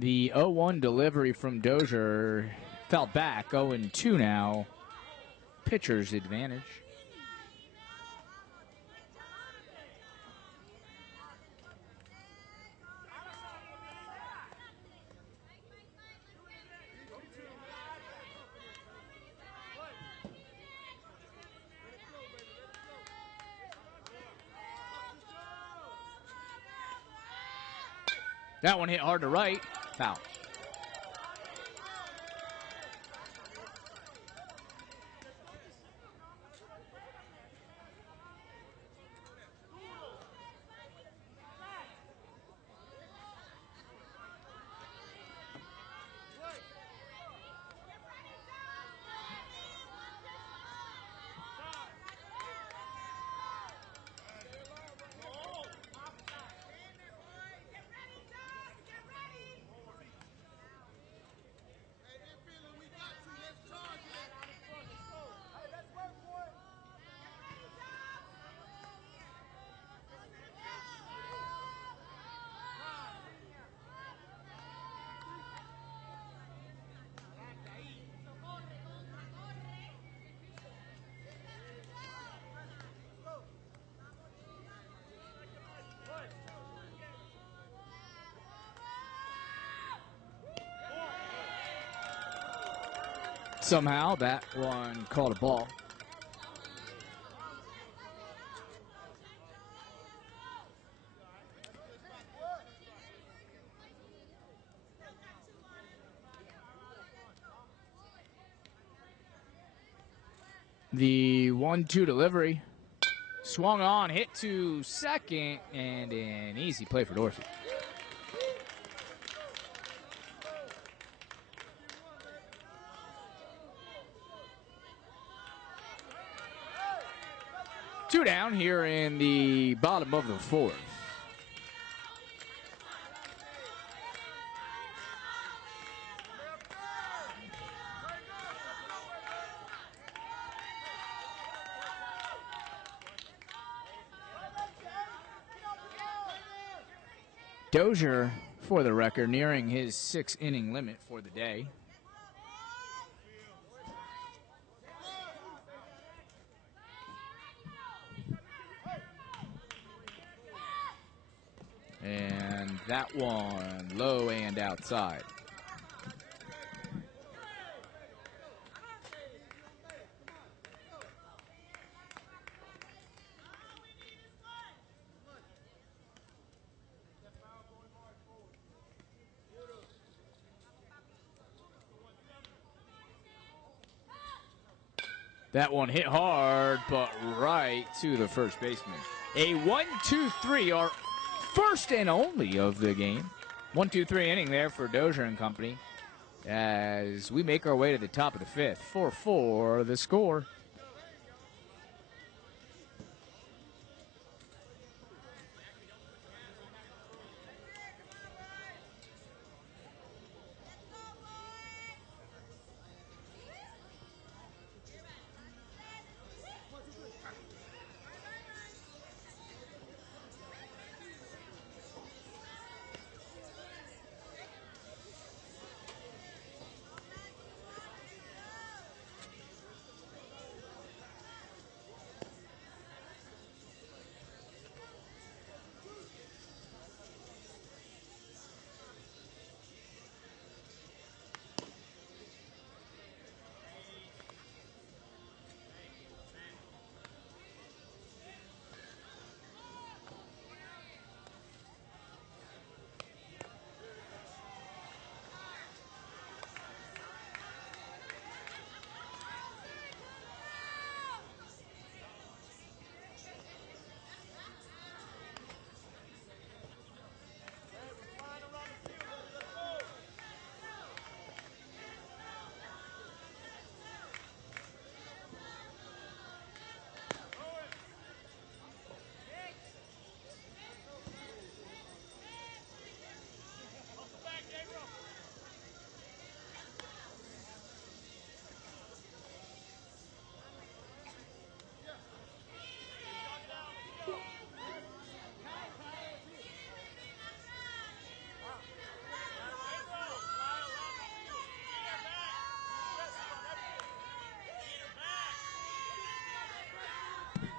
The 0-1 delivery from Dozier fell back. 0-2 now. Pitcher's advantage. That one hit hard to right. Foul. Somehow that one called a ball. The 1-2 delivery. Swung on, hit to second, and an easy play for Dorsey. Two down here in the bottom of the fourth. Dozier, for the record, nearing his 6-inning limit for the day. And that one low and outside. That one hit hard, but right to the first baseman. A 1-2-3, our first and only of the game. 1-2-3 inning there for Dozier and company as we make our way to the top of the fifth. 4-4 the score.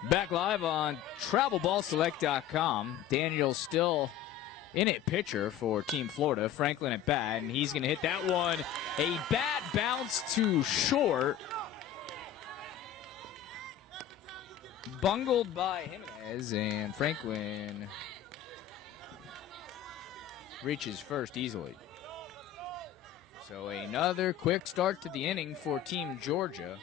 Back live on TravelBallSelect.com. Daniel still in it pitcher for Team Florida. Franklin at bat, and he's going to hit that one. A bad bounce to short. Bungled by Jimenez, and Franklin reaches first easily. So another quick start to the inning for Team Georgia.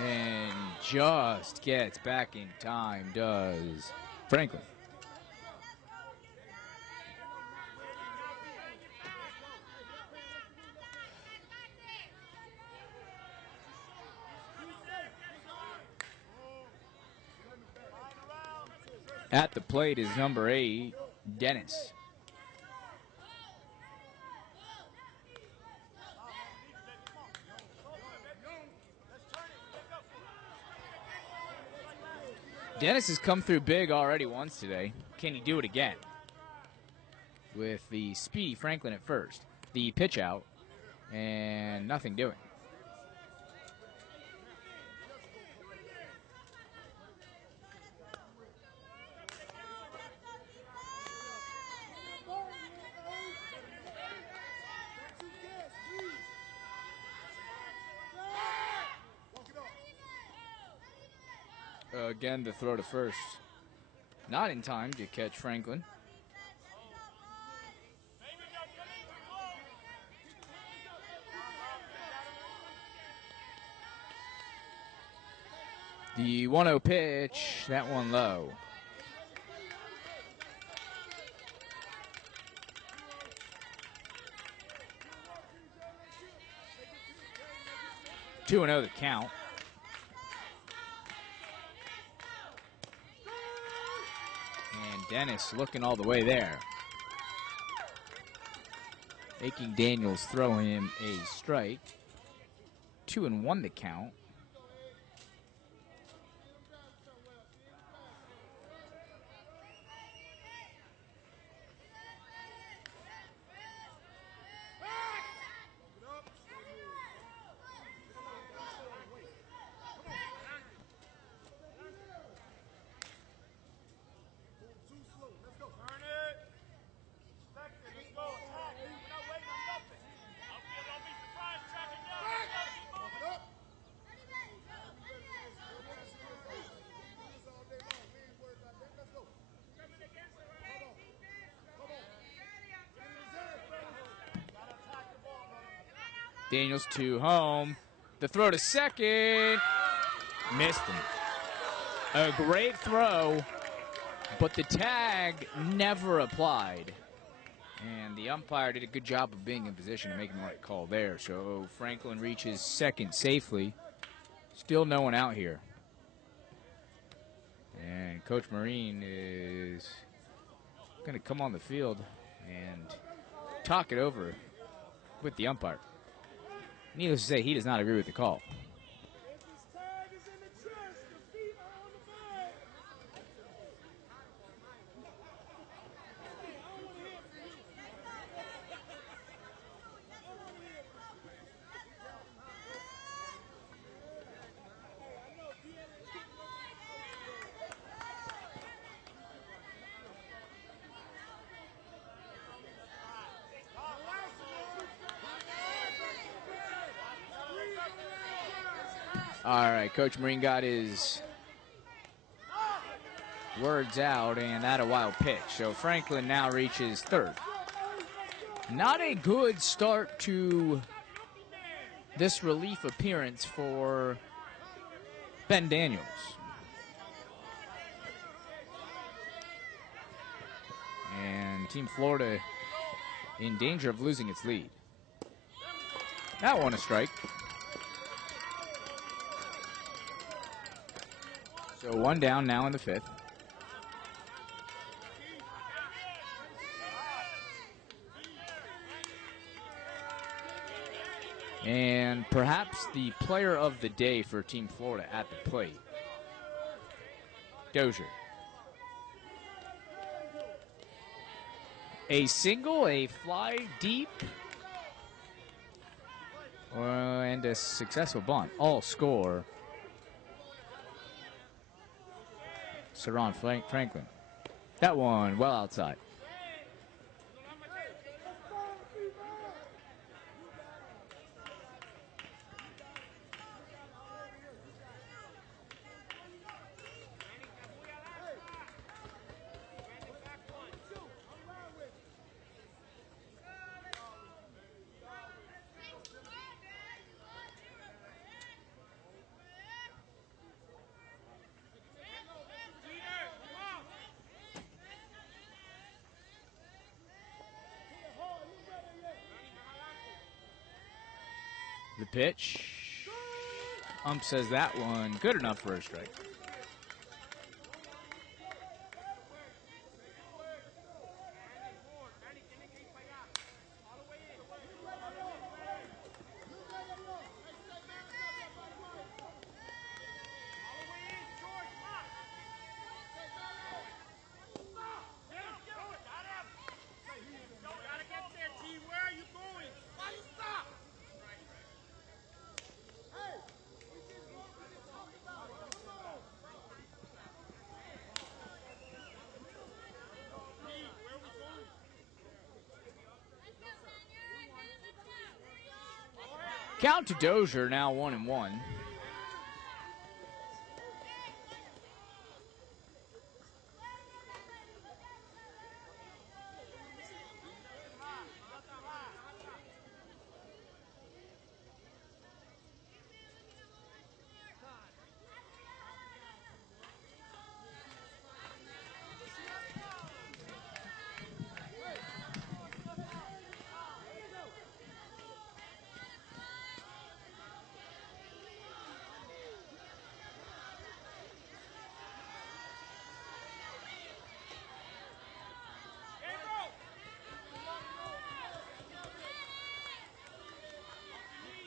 And just gets back in time, does Franklin. At the plate is number 8, Dennis. Dennis has come through big already once today. Can he do it again? With the speedy Franklin at first. The pitch out, and nothing doing. Again, the throw to first. Not in time to catch Franklin. The 1-0 pitch, that one low. Two 2-0 the count. And Dennis looking all the way there. Making Daniels throw him a strike. 2-1 the count. Daniels to home. The throw to second. Missed him. A great throw, but the tag never applied. And the umpire did a good job of being in position to make the right call there. So Franklin reaches second safely. Still no one out here. And Coach Marine is going to come on the field and talk it over with the umpire. Needless to say, he does not agree with the call. All right, Coach Marine got his words out, and that a wild pitch. So Franklin now reaches third. Not a good start to this relief appearance for Ben Daniels. And Team Florida in danger of losing its lead. That one a strike. So one down now in the fifth. And perhaps the player of the day for Team Florida at the plate. Dozier. A single, a fly deep, and a successful bunt. All score. Saron Franklin. That one well outside. The pitch. Ump says that one good enough for a strike. Count to Dozier, now 1-1.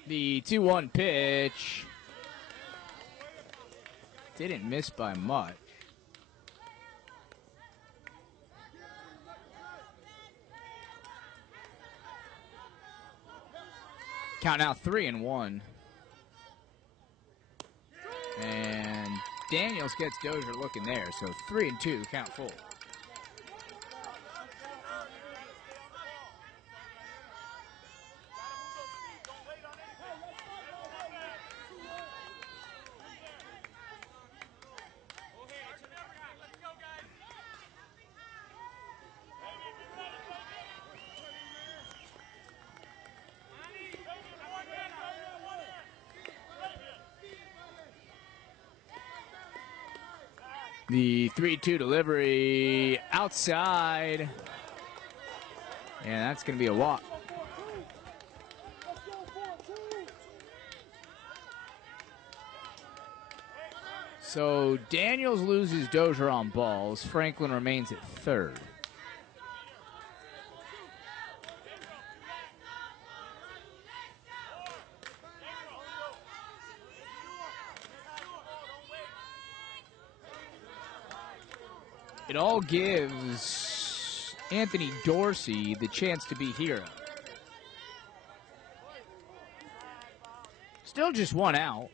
The 2-1 pitch didn't miss by much. Count now 3-1. And Daniels gets Dozier looking there, so 3-2, count full. The 3-2 delivery outside. And that's going to be a walk. So Daniels loses Dozier on balls. Franklin remains at third. It all gives Anthony Dorsey the chance to be hero. Still just one out.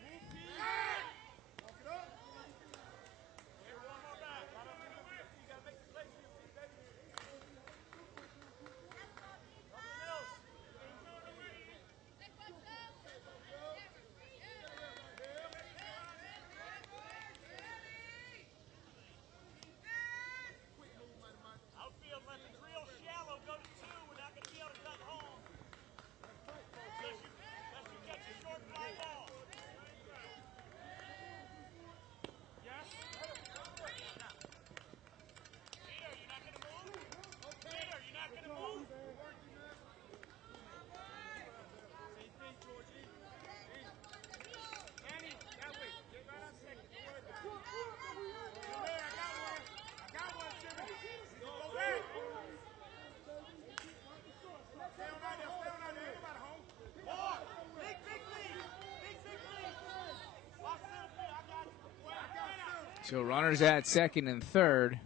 So runners at second and third,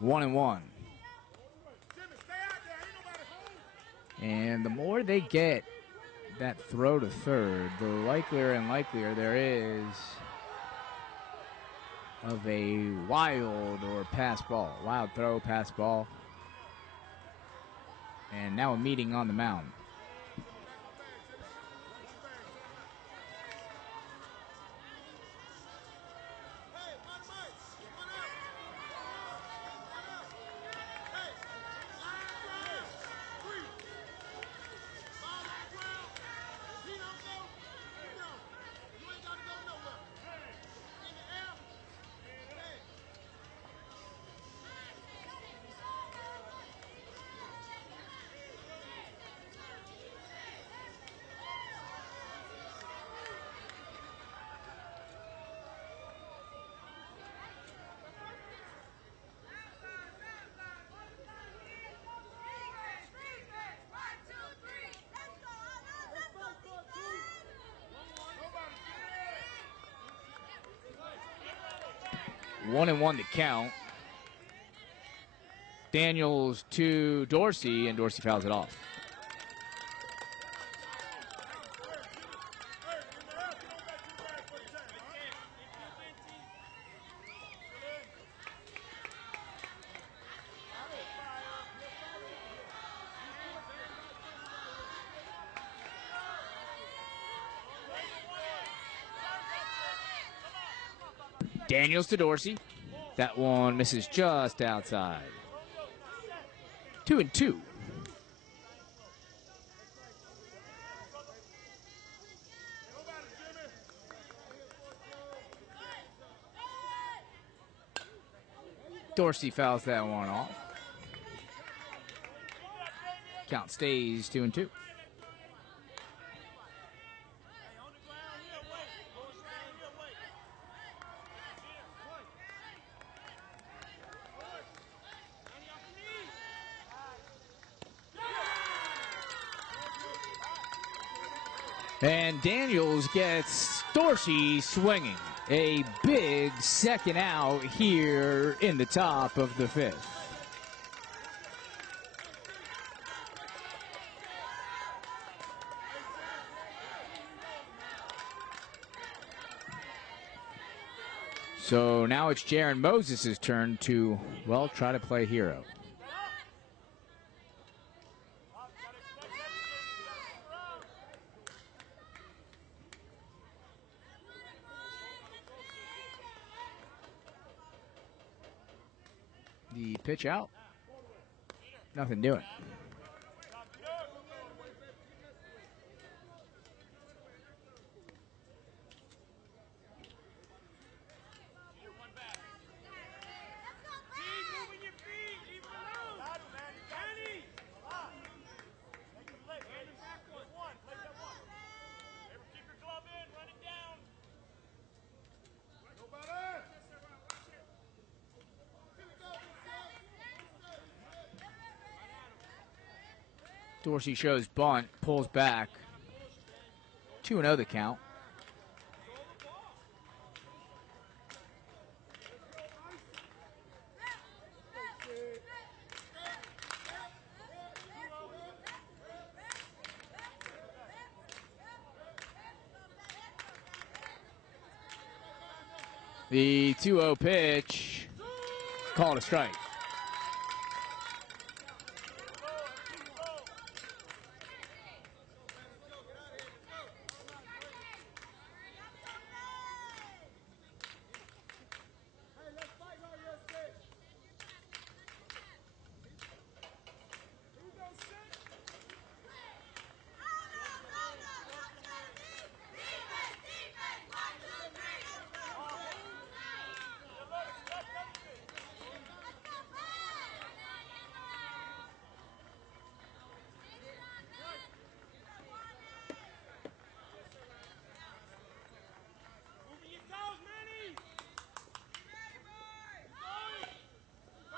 1-1. And the more they get that throw to third, the likelier and likelier there is of a wild or pass ball. Wild throw, pass ball. And now a meeting on the mound. One and one to count. Daniels to Dorsey, and Dorsey fouls it off. Daniels to Dorsey. That one misses just outside. 2-2. Dorsey fouls that one off. Count stays 2-2. And Daniels gets Dorsey swinging. A big second out here in the top of the fifth. So now it's Jaron Moses' turn to, well, try to play hero. The pitch out. Nothing doing. Dorsey shows bunt, pulls back. 2-0 the count. The 2-0 pitch, called a strike.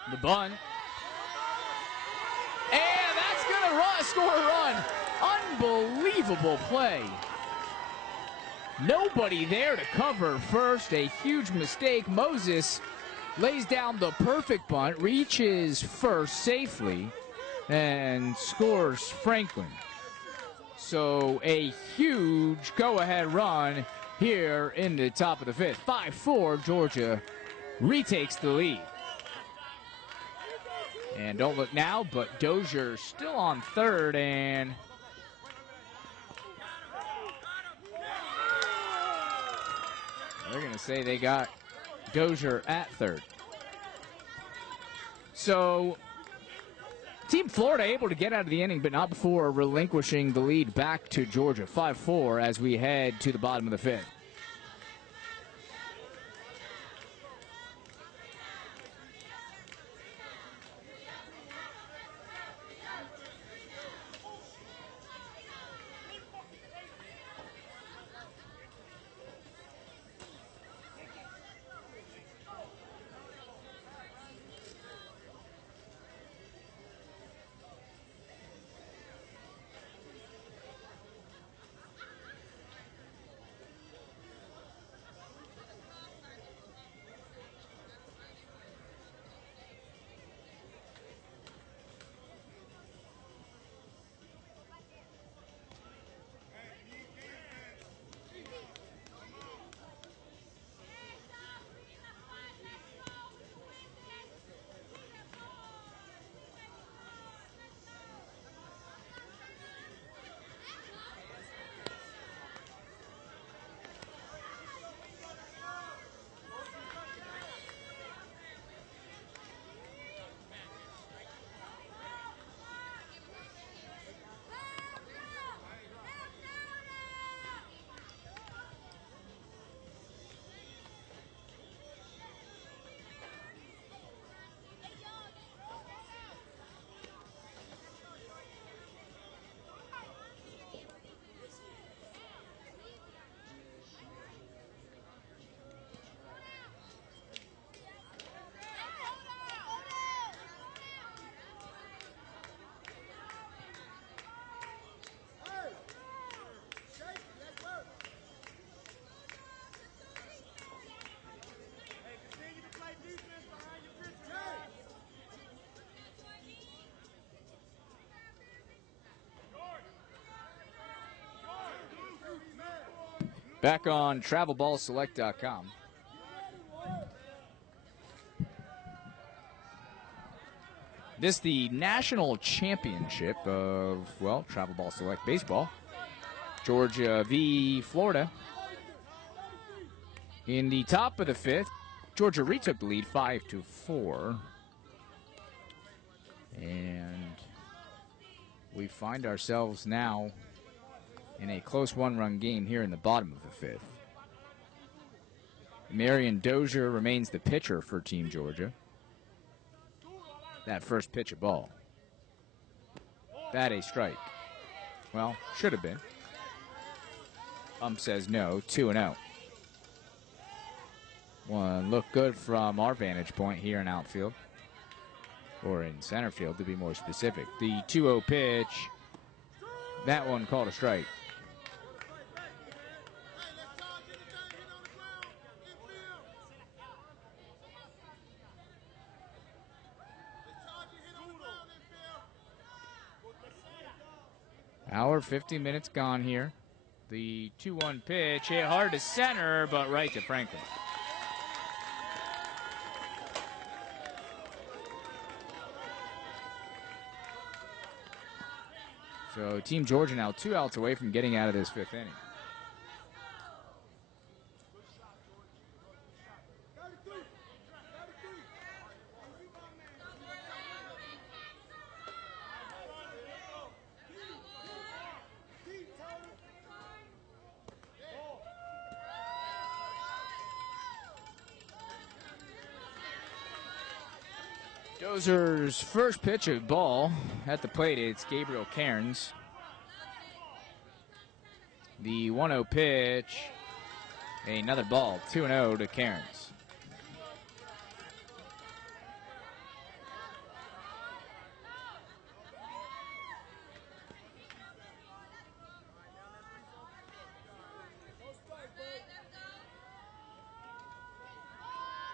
The bunt. And that's going to score a run. Unbelievable play. Nobody there to cover first. A huge mistake. Moses lays down the perfect bunt, reaches first safely, and scores Franklin. So a huge go-ahead run here in the top of the fifth. 5-4, Georgia retakes the lead. And don't look now, but Dozier still on third, and they're going to say they got Dozier at third. So Team Florida able to get out of the inning, but not before relinquishing the lead back to Georgia. 5-4 as we head to the bottom of the fifth. Back on TravelBallSelect.com. This the national championship of, well, Travel Ball Select Baseball. Georgia v. Florida. In the top of the fifth, Georgia retook the lead 5-4. And we find ourselves now in a close one-run game here in the bottom of the fifth. Marion Dozier remains the pitcher for Team Georgia. That first pitch a ball. That a strike. Well, should have been. Ump says no, 2-0. One look good from our vantage point here in outfield. Or in center field, to be more specific. The 2-0 pitch. That one called a strike. Hour 50 minutes gone here. The 2-1 pitch hit hard to center, but right to Franklin. So Team Georgia now 2 outs away from getting out of this fifth inning. Dozier's first pitch of ball at the plate. It's Gabriel Cairns. The 1-0 pitch, another ball, 2-0 to Cairns.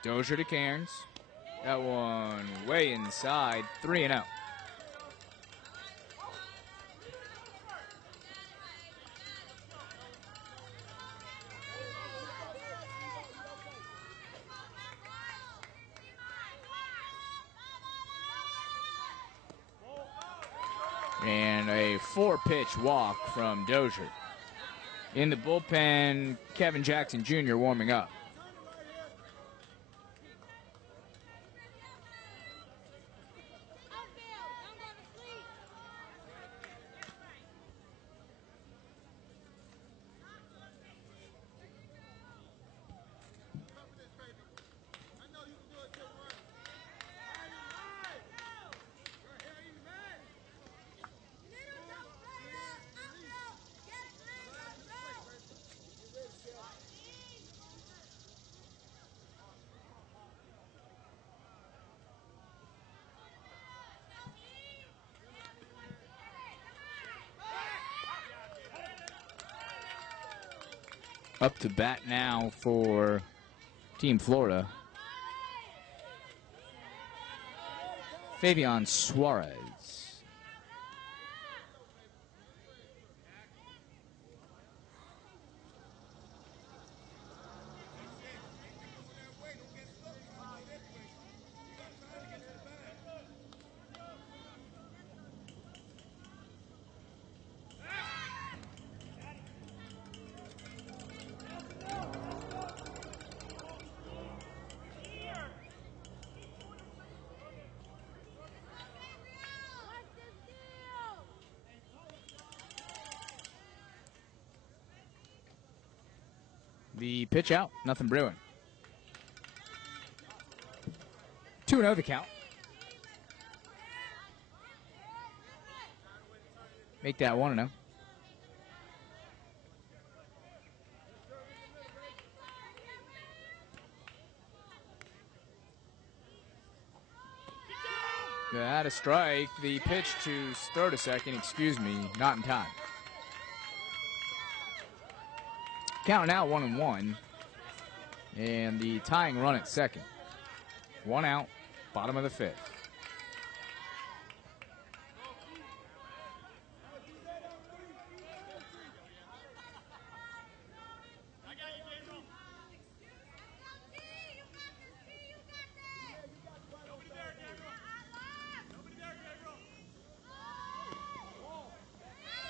Dozier to Cairns. That one way inside, 3-0. And a 4-pitch walk from Dozier. In the bullpen, Kevin Jackson Jr. warming up. Up to bat now for Team Florida, Fabian Suarez. The pitch out, nothing brewing. 2-0 the count. Make that 1-0. That a strike. The pitch to third to second, excuse me, not in time. Count now 1-1. And the tying run at second. 1 out, bottom of the 5th.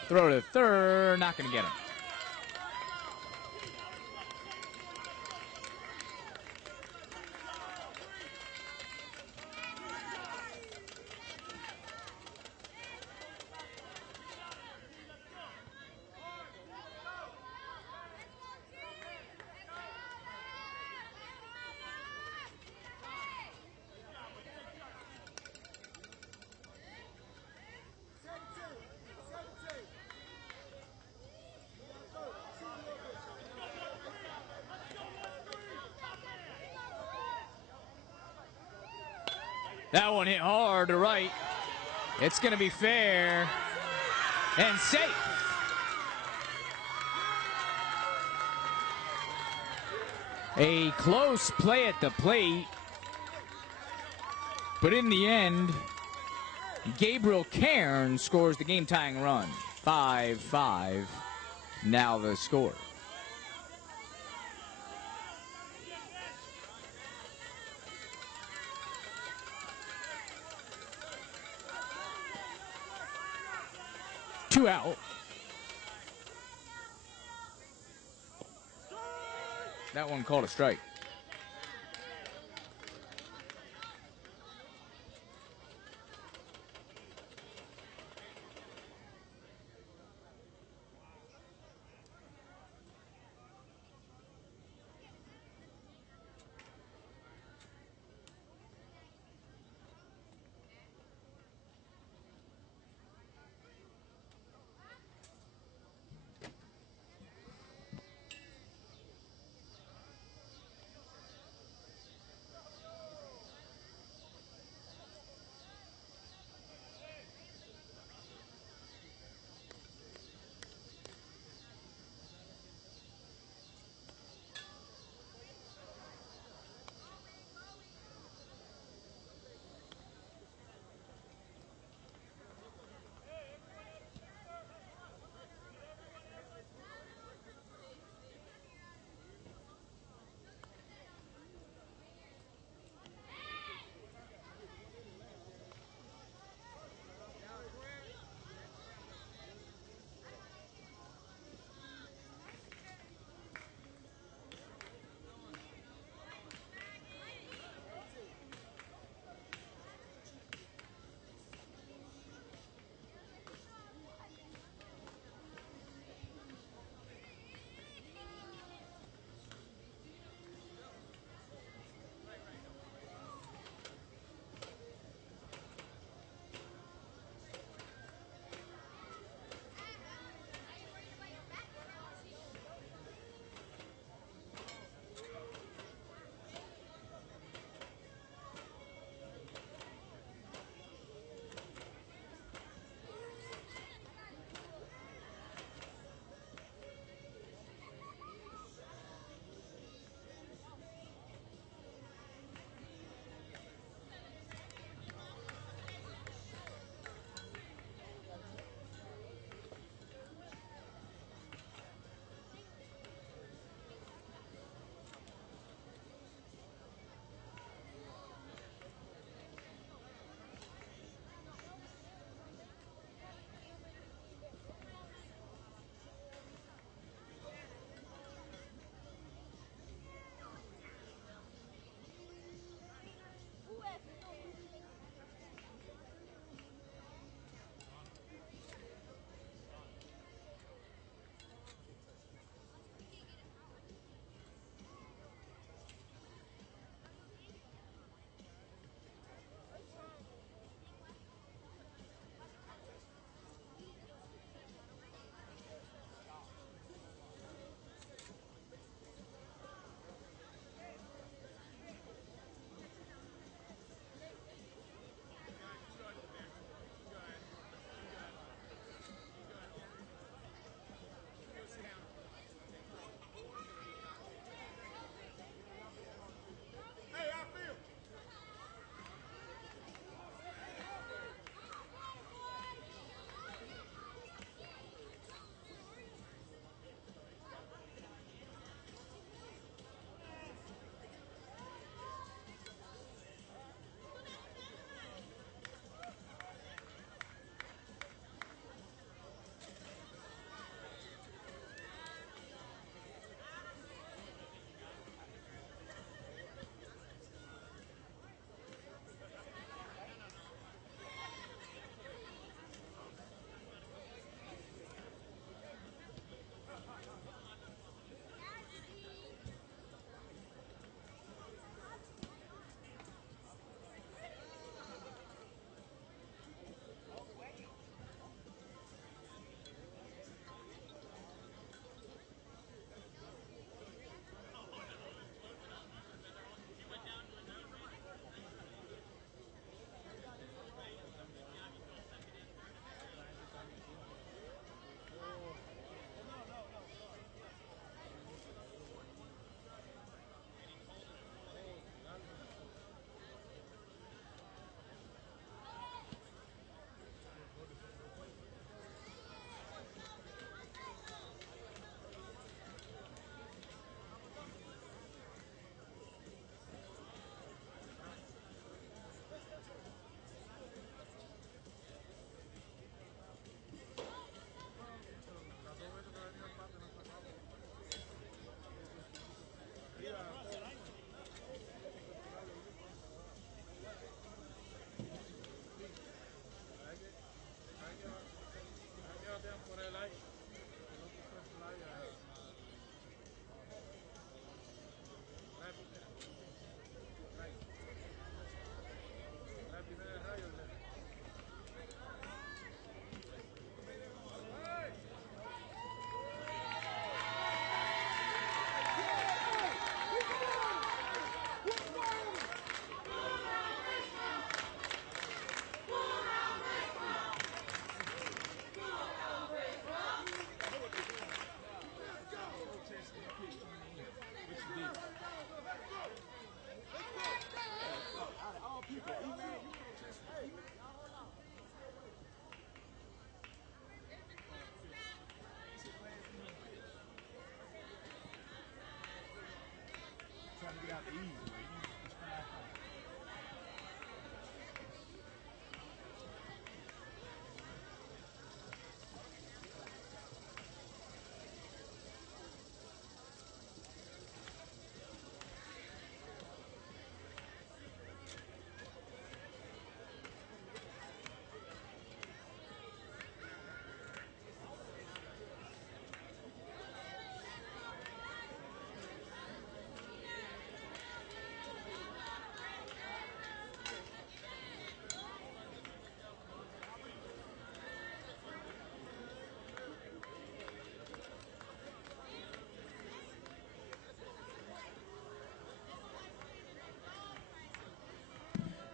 Throw to third, not going to get him. That one hit hard to right. It's going to be fair and safe. A close play at the plate. But in the end, Gabriel Cairns scores the game-tying run. 5-5, now the score. Two out. That one called a strike.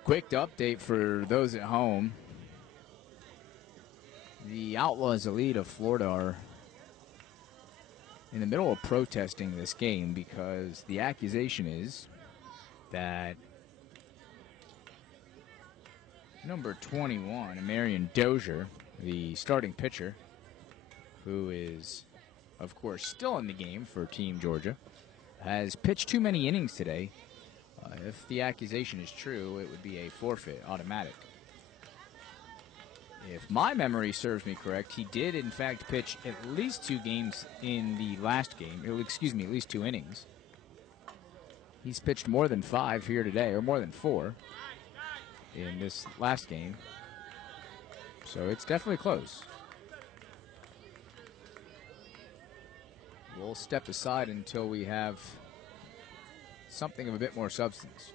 Quick update for those at home. The Outlaws Elite of Florida are in the middle of protesting this game because the accusation is that number 21, Marion Dozier, the starting pitcher, who is, of course, still in the game for Team Georgia, has pitched too many innings today. If the accusation is true, it would be a forfeit, automatic. If my memory serves me correct, he did, in fact, pitch at least 2 games in the last game. Excuse me, at least 2 innings. He's pitched more than 5 here today, or more than 4 in this last game. So it's definitely close. We'll step aside until we have something of a bit more substance.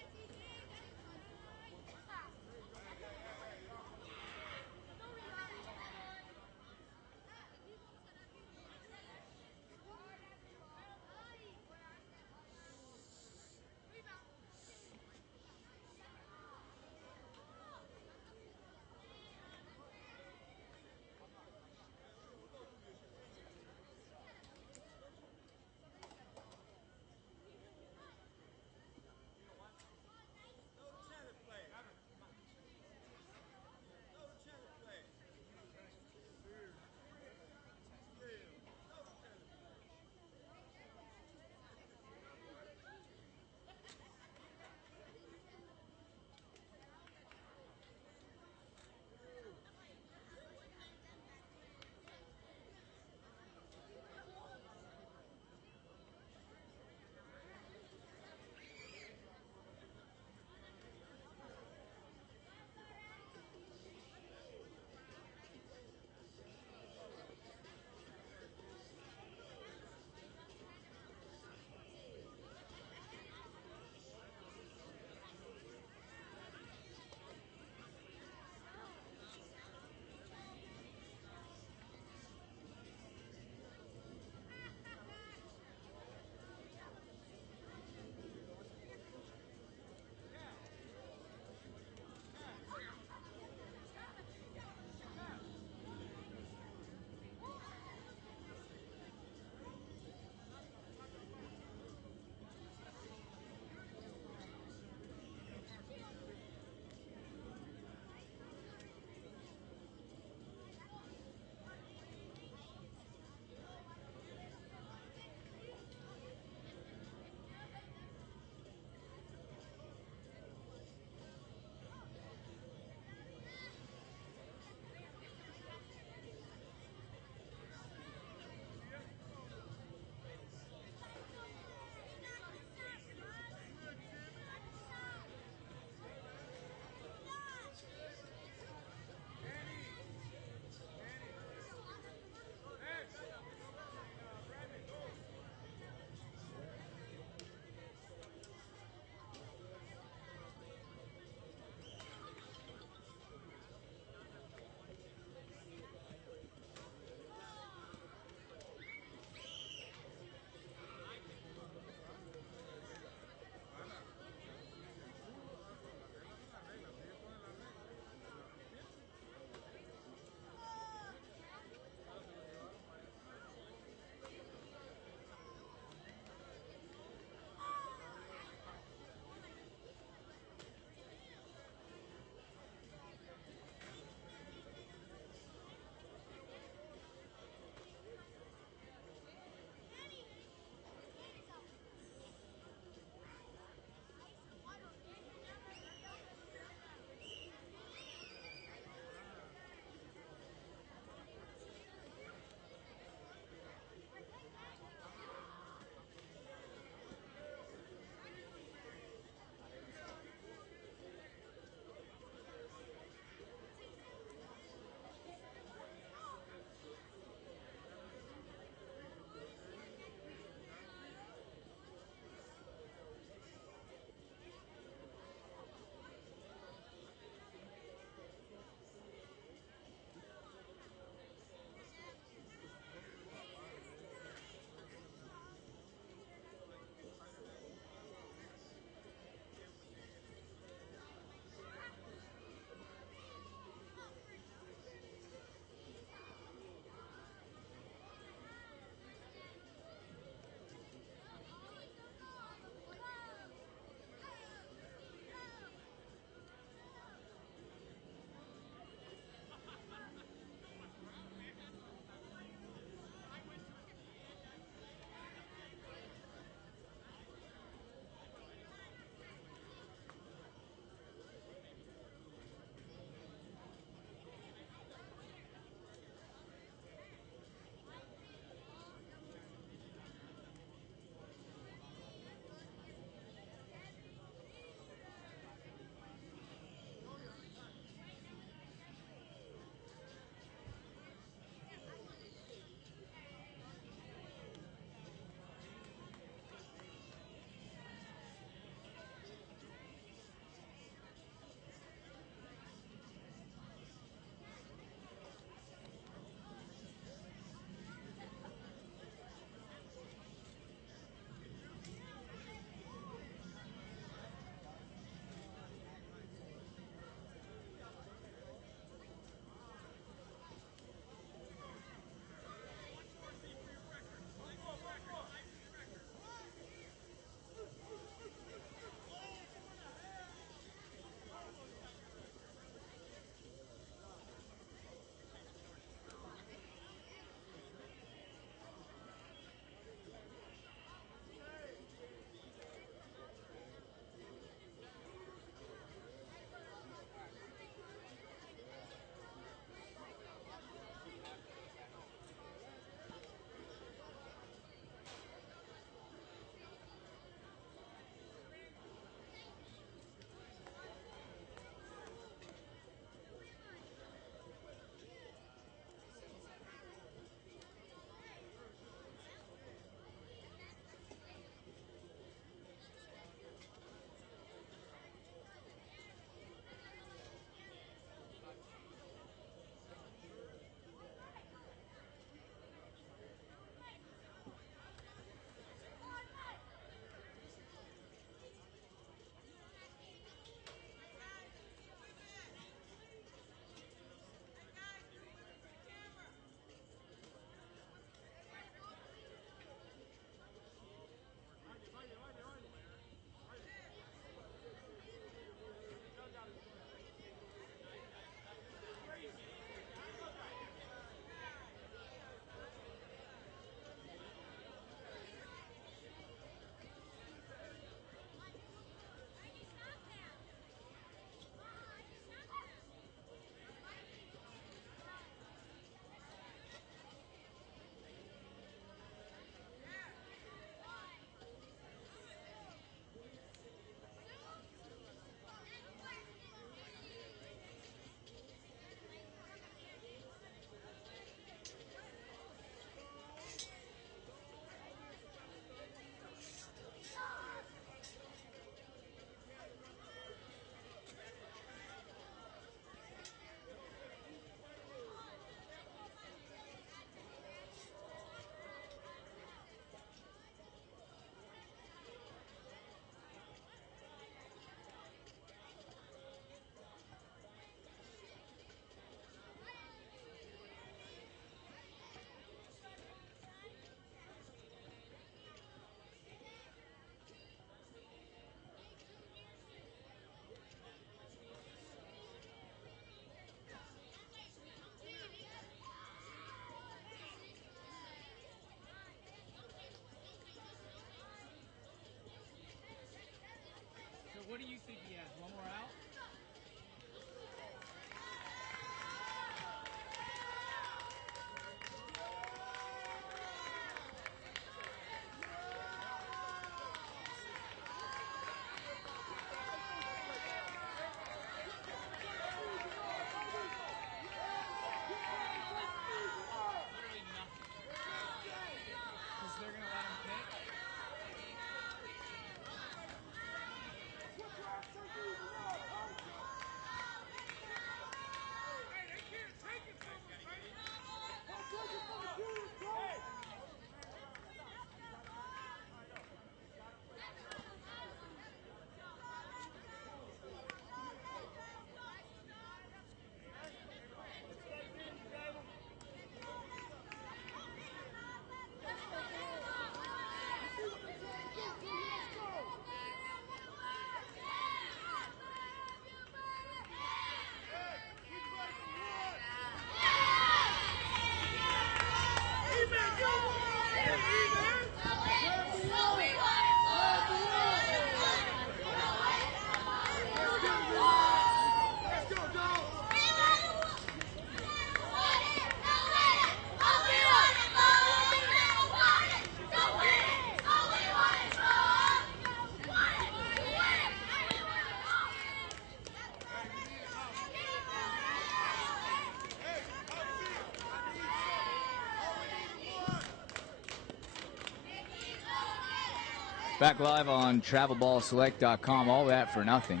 Back live on TravelBallSelect.com. All that for nothing.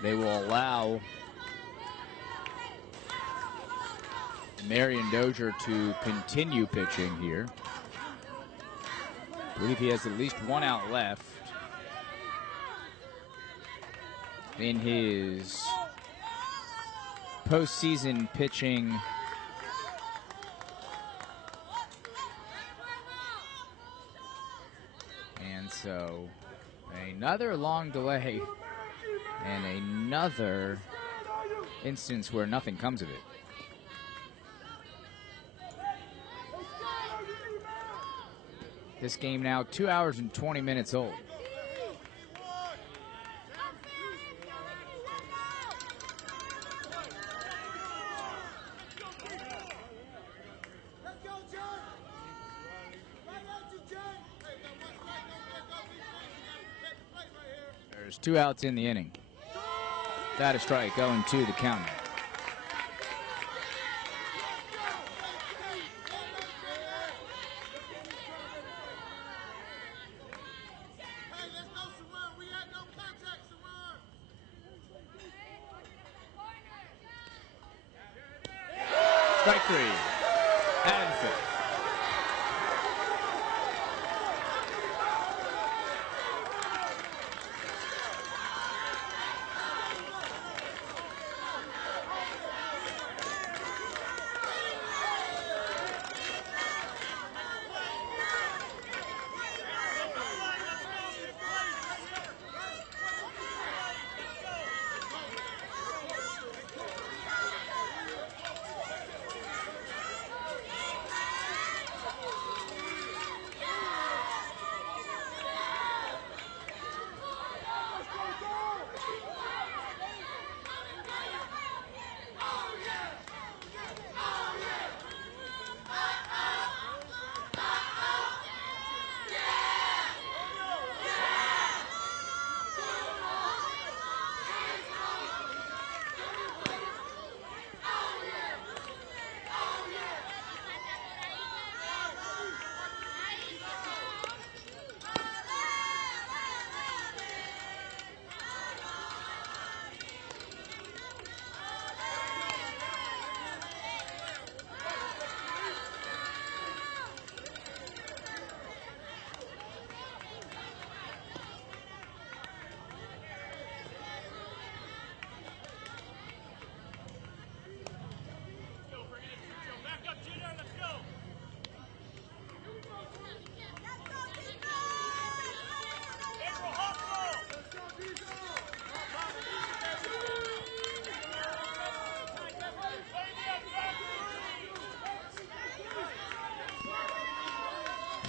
They will allow Marion Dozier to continue pitching here. I believe he has at least one out left in his postseason pitching. And so another long delay and another instance where nothing comes of it. This game now 2 hours and 20 minutes old. There's 2 outs in the inning. That a strike, 0-2 the count. Strike 3. And fifth.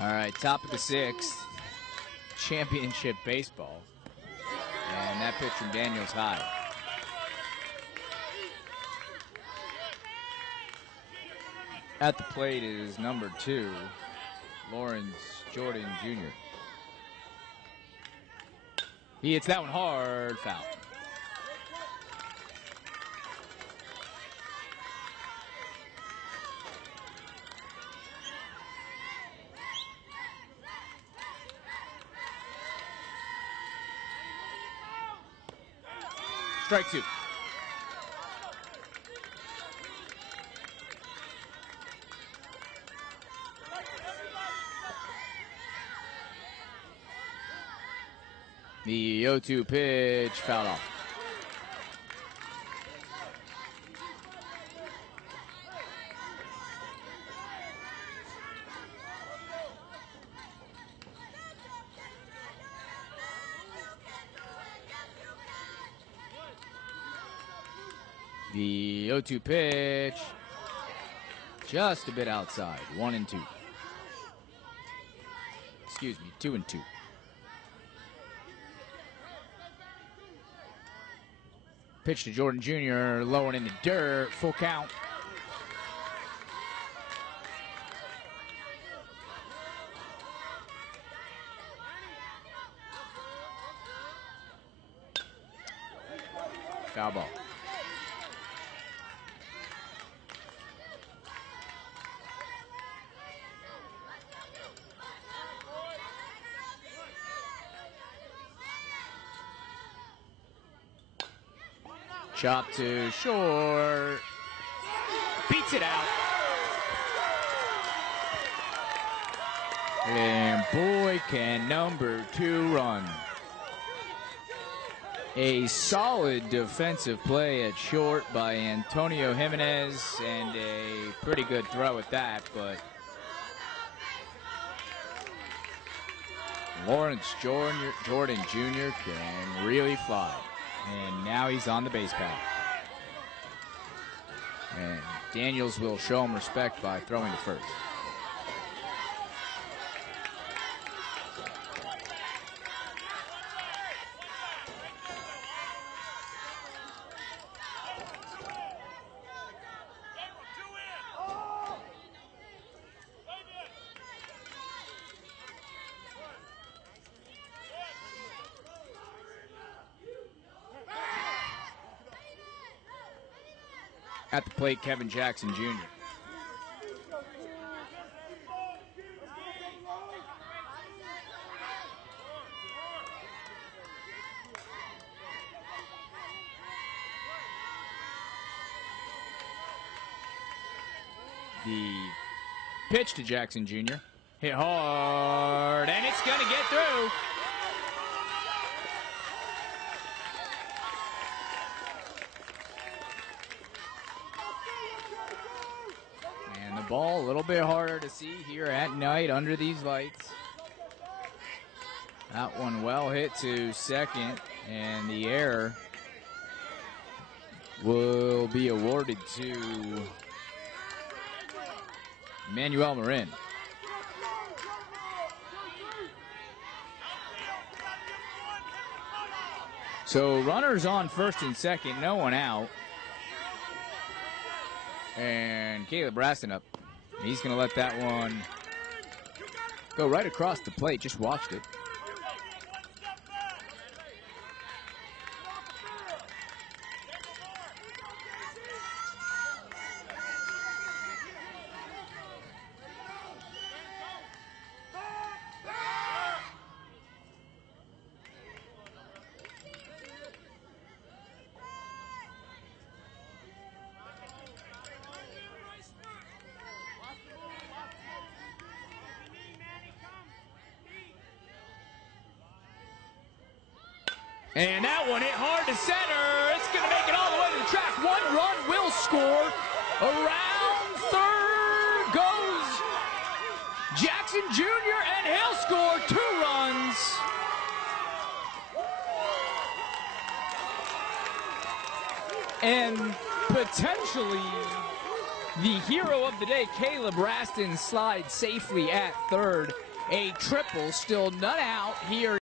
All right, top of the 6th, championship baseball. And that pitch from Daniels high. At the plate is number 2, Lawrence Jordan Jr. He hits that one hard, foul. Strike 2. The 0-2 pitch, fouled off. The 0-2 pitch, just a bit outside, 1-2. Excuse me, 2-2. Pitch to Jordan Jr., low and in the dirt, full count. Foul ball. Chop to short. Beats it out. And boy, can number 2 run. A solid defensive play at short by Antonio Jimenez, and a pretty good throw at that, but Lawrence Jordan Jr. can really fly. And now he's on the base path. And Daniels will show him respect by throwing to first. At the plate, Kevin Jackson Jr. The pitch to Jackson Jr. Hit hard, and it's going to get through. Ball a little bit harder to see here at night under these lights. That one well hit to second, and the error will be awarded to Manuel Marin. So runners on first and second, no one out. And Caleb Raston up. He's going to let that one go right across the plate. Just watched it. And that one hit hard to center. It's going to make it all the way to the track. 1 run will score. Around third goes Jackson Jr., and he'll score 2 runs. And potentially the hero of the day, Caleb Raston, slides safely at third. A triple, still none out here.